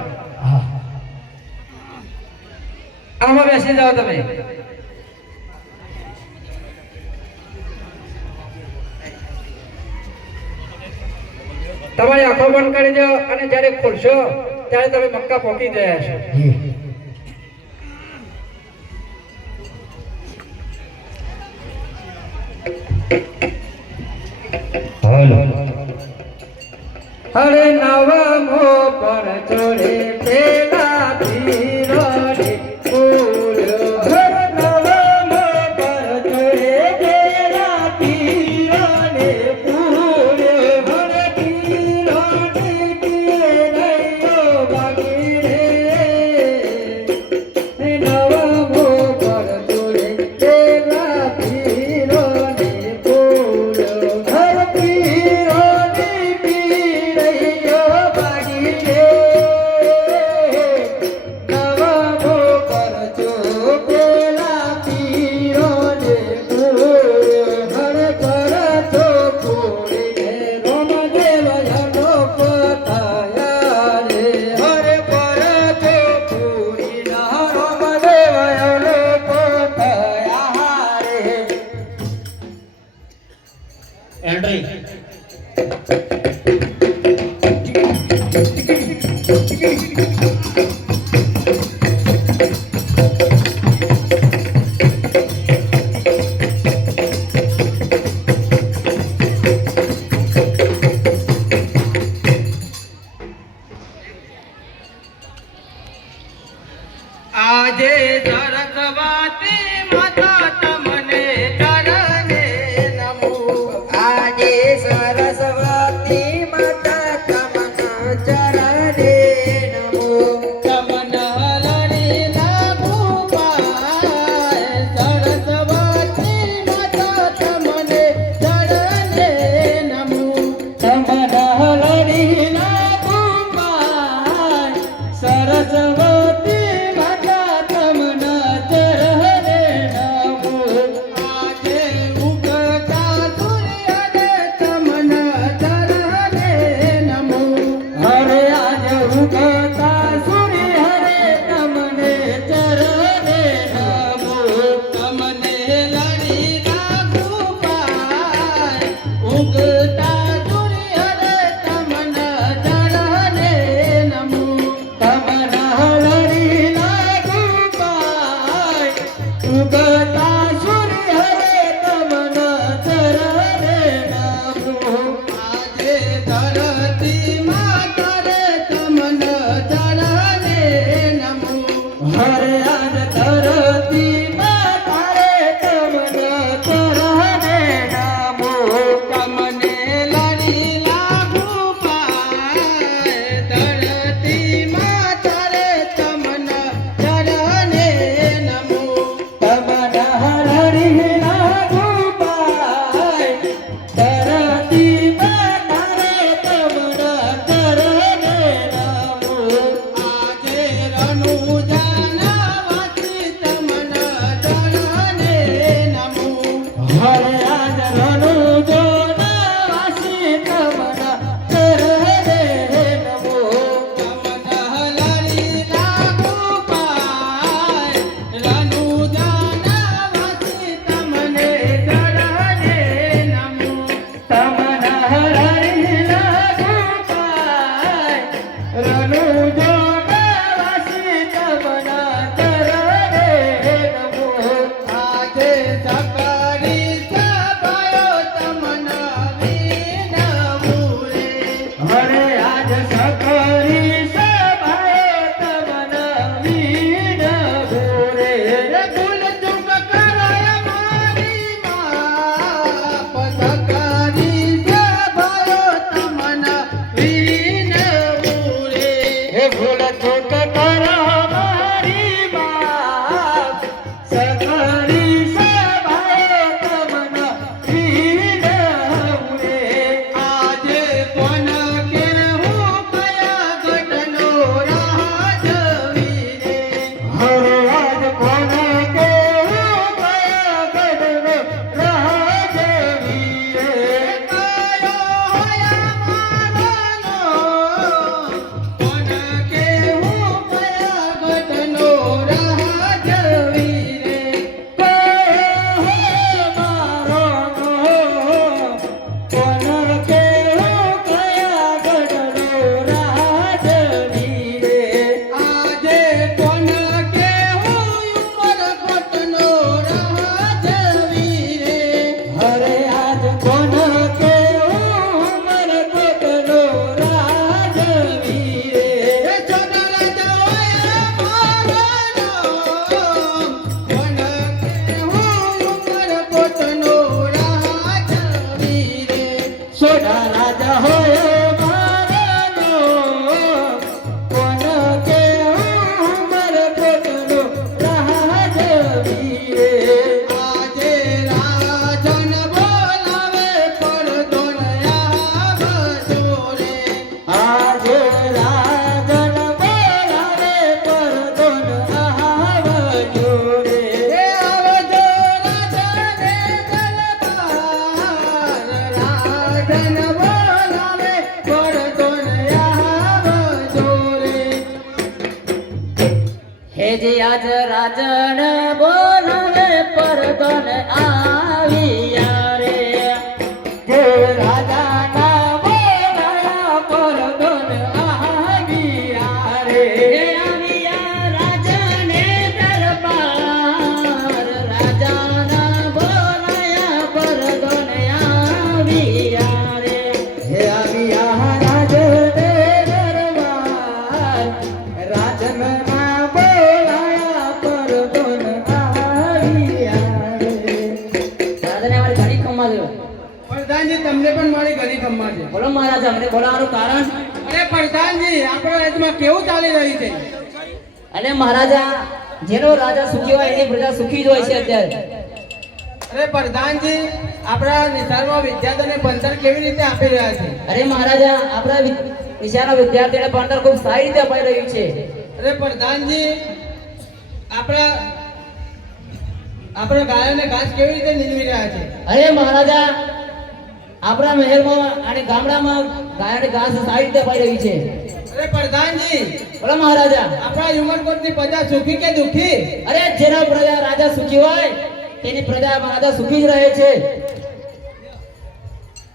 હા આમાં બેસી જાઓ તમે. તમારી આંખો બંધ કરી દો અને જ્યારે ખોલશો ત્યારે તમે મક્કા પહોંચી ગયા છો. અરે નવમો પર ચોરે પેલા ધીરો રે પૂર્યો. હરે નવમો પર ચોરે પેલા ધીરો રે પૂર્યો. હરે ધીરો ને પીરૈયો બાકી રે. નવમો પર ચોરે પેલા ધીરો રે પૂર્યો. હરે ધીરો ને પીરૈયો બાકી રે. નવમો પર ચોપેલા પીરો ને પૂર્યો. હરે પર ચોપડીને રોમદેવ યનો પતાયા રે. હરે પર ચોપડીના રોમદેવ યનો પતાયા રે. એન્ટ્રી આજે સરસ્વતી માતા તમને ચરણે નમો. આજે સરસ્વતી માતા તમને ચરણે નમો. તમન લડી લાગુ પાય. સરસ્વતી માતા તમને ચરણે નમો. તમન લડી લાગુ પાય. સરસ્વતી માતા તમને ચરણે નમો. આજે ઉગતા સૂર્યને તમને ચરણે નમો. હરે આજે ઉગતા સૂર્ય હરે તમને ચરણે નમો. તમને લડી લાગુ પાય. ઉગતા સૂર્ય હરે તમને ચરણે નમો. તમારા લડી લાગુ પાય. ઉગતા સૂર્ય હરે તમને ચરણે નમો. આજે ધરતી માતા રે તમને ચરણે નમો. હરે આજ ધરતી માતા રે તમને ચરણે નમો. તમને લડી લાગુ પાય. ધરતી માતા રે તમને ચરણે નમો. તમારા જે આજ રાજણ બોલાવે પરગણ આવ્યા રે કે રાજાના બોલાયા પરગણ આવ્યા રે આવ્યા રાજને દરબાર રાજાના બોલાયા પરગણ આવ્યા રે હે આવ્યા રાજ તે દરબાર રાજના બોલાયા પરગણ આવ્યા રે રાજાને અમારી ઘણી ખમ્મા થયો પ્રધાનજી તમને પણ મારી ઘણી ખમ્મા છે. બોલો મહારાજા અમને બોલાવાનું કારણ અરે પ્રધાનજી આપણા રાજ્યમાં કેવું ચાલી રહ્યું છે? અને મહારાજા જેનો રાજા સુખી હોય એની પ્રજા સુખી જ હોય છે અત્યારે અરે પ્રધાનજી આપણા નિશાળમાં વિદ્યાર્થીઓને ભણતર કેવી રીતે આપી રહ્યા છે? અરે મહારાજા આપણા નિશાળના વિદ્યાર્થીઓને ભણતર ખૂબ સારી રીતે અપાઈ રહ્યું છે અરે પ્રધાનજી આપણા ગાયોને ઘાસ કેવી રીતે નીંદવી રહ્યા છે? અરે મહારાજા આપણા મહેલમાં અને ગામડામાં ગાયોને ઘાસ સારી રીતે અપાઈ રહ્યું છે અરે પ્રધાનજી બોલો મહારાજા આપણા યુમરકોટની પ્રજા સુખી કે દુઃખી? અરે જેના પ્રજા રાજા સુખી હોય તેની પ્રજા મહારાજા સુખી જ રહે છે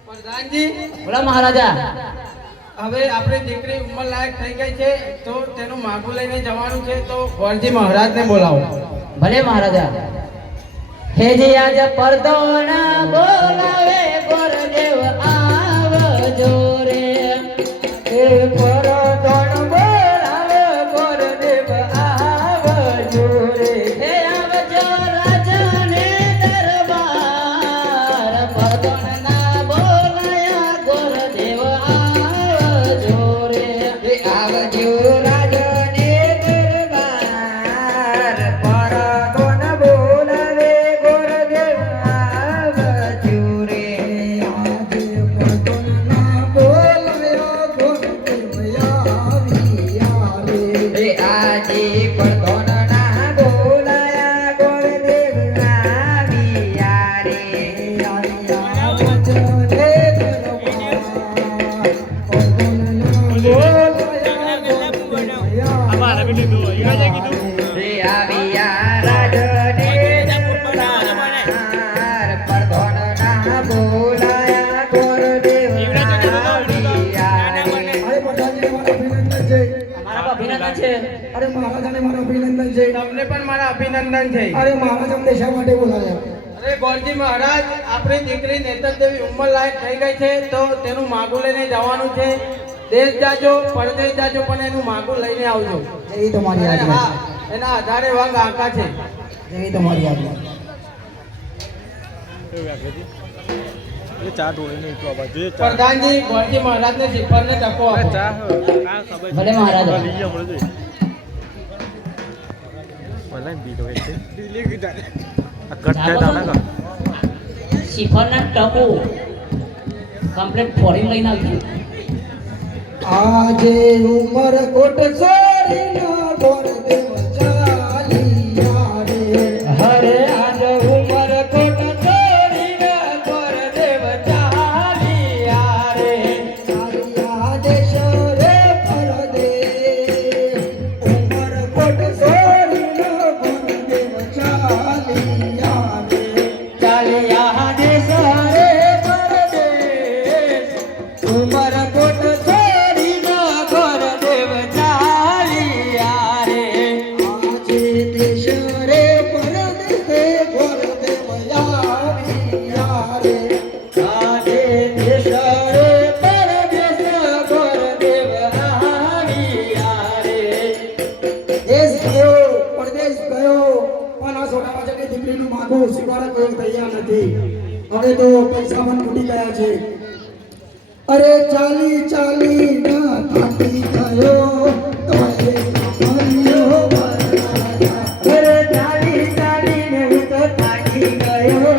પ્રધાનજી બોલો મહારાજા હવે આપણી દીકરી ઉંમર લાયક થઈ ગઈ છે તો તેનું માગું લઈને જવાનું છે તો ગોરજી મહારાજને બોલાવો. ભલે મહારાજા હે જે આજ પરદોના બોલાવે ગોરદેવ આવજો રે હે પરગણ બોલાવે ગોરદેવ આવજો રે હે આવજો રાજને દરબાર પરદોના બોલાયા ગોરદેવ આવજો રે હે આવજો રાજને દરબાર પરગણ બોલાવે ગોરદેવ આવજો રે આજે પરગણના બોલાયો ગોરદેવ આવ્યા રે હે આજે પરગણના બોલાયા ગોરદેવ આવ્યા રે આવ્યા વચને રે આવ્યા રાજને દરબાર પરગણના બોલાયા ગોરદેવ આવ્યા રે અમારા અભિનંદન છે અરે મહારાજાને મારું અભિનંદન છે. તમને પણ મારા અભિનંદન છે. અરે મહારાજ અમને શા માટે બોલાવ્યા? અરે ગોરજી મહારાજ આપણી દીકરી નેતર દેવી ઉંમર લાયક થઈ ગઈ છે તો તેનું માગું લઈને જવાનું છે. દેશ જાજો પરદેશ જાજો પણ એનું માગું લઈને આવજો. જેવી તમારી અને આજ્ઞા. હા એના આધારે વાંગ આંકા છે. જેવી તમારી આજ્ઞા. પ્રધાનજી ગોરજી મહારાજને શ્રીફળને ટકો આપો. ભલે મહારાજા શ્રીફળના ટકો કમ્પ્લીટ ફોડીને લઈને આવજો આજે ઉમર કોટ સોરીના ગોરદેવ ચાલિયા રે હરે આજ ઉમર કોટ સોરીના ગોરદેવ ચાલિયા રે ચાલિયા દેશ રે પરદેશ ઉમર કોટ સોરીના ગોરદેવ ચાલિયા રે ચાલિયા દેશ રે પરદેશ ઉમર કોટ સોરીના ગોરદેવ ચાલિયા રે આજે દેશ રે પરદેશ ગોરદેવ આવ્યા રે આજે દેશ રે પરદેશ ગોરદેવ આવ્યા રે દેશ ગયો પરદેશ ગયો પણ આ સોના પાછળની દીકરીનું માગું સ્વીકારવા કોઈ તૈયાર નથી. હવે તો પૈસા પણ ખૂટી ગયા છે. અરે ચાલી ચાલી ના થાકી ગયો તોય મર્યો વરરાજા. અરે ચાલી ચાલી ને હું તો થાકી ગયો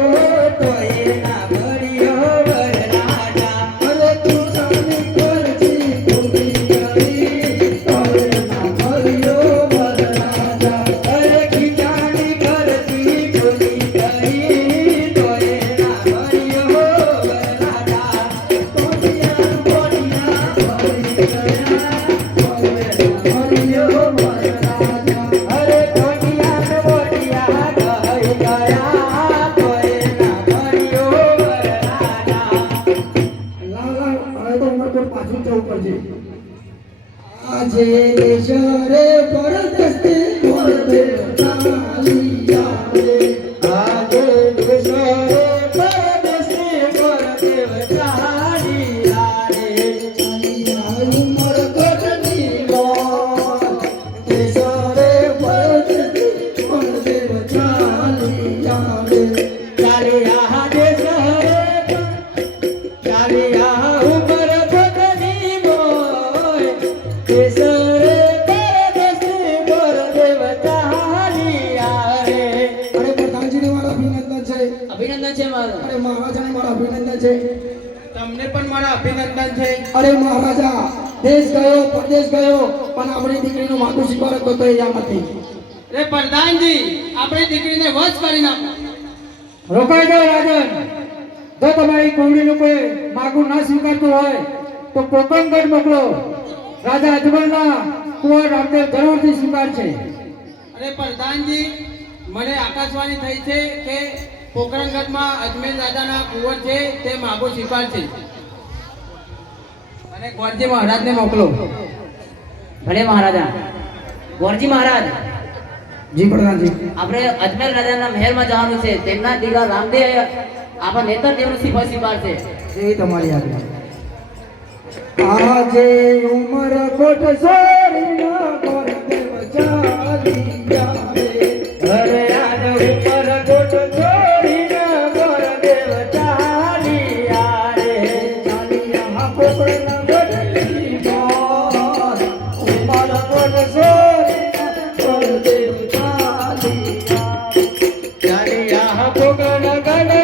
તોય ના મર્યો વરરાજા. અરે તું ચાલી કરજી ભૂલી ગઈ તોય ના મર્યો વરરાજા. અરે ખીચાની કરજી ભૂલી ગઈ તોય ના મર્યો વરરાજા. કોડિયા કોડિયા ભરી ગયા દયા કોઈના કર્યો વરરાજા. હવે તો ઉમર પર પાછું જવું પડશે. આજે દેશરે પરદેશથી પરદેશ ચાલ્યા રે. આજે દેશરે પરદેશી પરદેવ ચાલ્યા રે. ચાલ્યા ઉમર કોટની મોર. દેશરે પરદેશથી પરદેશ ચાલ્યા રે. ચાલ્યા દેશરે ચાલ્યા ઉમર કોટની મોય. દેશરે પરદેશી પરદેવ ચાલ્યા રે. અરે પ્રધાનજીને મારા અભિનંદન છે. અભિનંદન છે મારું. અરે મહારાજાને મારા અભિનંદન છે. તમને પણ મારા અભિનંદન છે. અરે મહારાજા, દેશ ગયો પરદેશ ગયો પણ આપણી દીકરીનું માથું શીખવાડો તો યાદ નથી. રે પ્રધાનજી, આપણી દીકરીને વશ કરી નાખો. રોકાઈ જાઓ રાજન. જો તમારી કુંવરીનું કોઈ માગું ના સ્વીકારતું હોય તો કોકણગઢ મોકલો. રાજા અજમલના કુંવર રામદેવ જરૂરથી સ્વીકારશે. અરે પ્રધાનજી, મને આકાશવાણી થઈ છે કે પોકરણગઢમાં અજમેર રાજાના કુંવર છે તે માગો સ્વીકારશે. અને ગોરજી મહારાજને મોકલો. ભલે મહારાજા. ગોરજી મહારાજ, જી પ્રધાનજી. આપણે અજમેર રાજાના મહેલમાં જવાનું છે. તેમના દીકરા રામદેવ આપણા નેતર દેવનું સિફાર સ્વીકારશે. એ તમારી આજ્ઞા. આજે ઉમર કોટ સોરીના પરદેવ ચાલ્યા રે. અરે આજ ઉપર કોટ છોડીને પરદેવ ચાલ્યા રે. ચાલ્યા પોકળના ગઢની મોર. ઉમર કોટ સોરીના પરદેવ ચાલ્યા. ચાલ્યા પોકણ ગઢ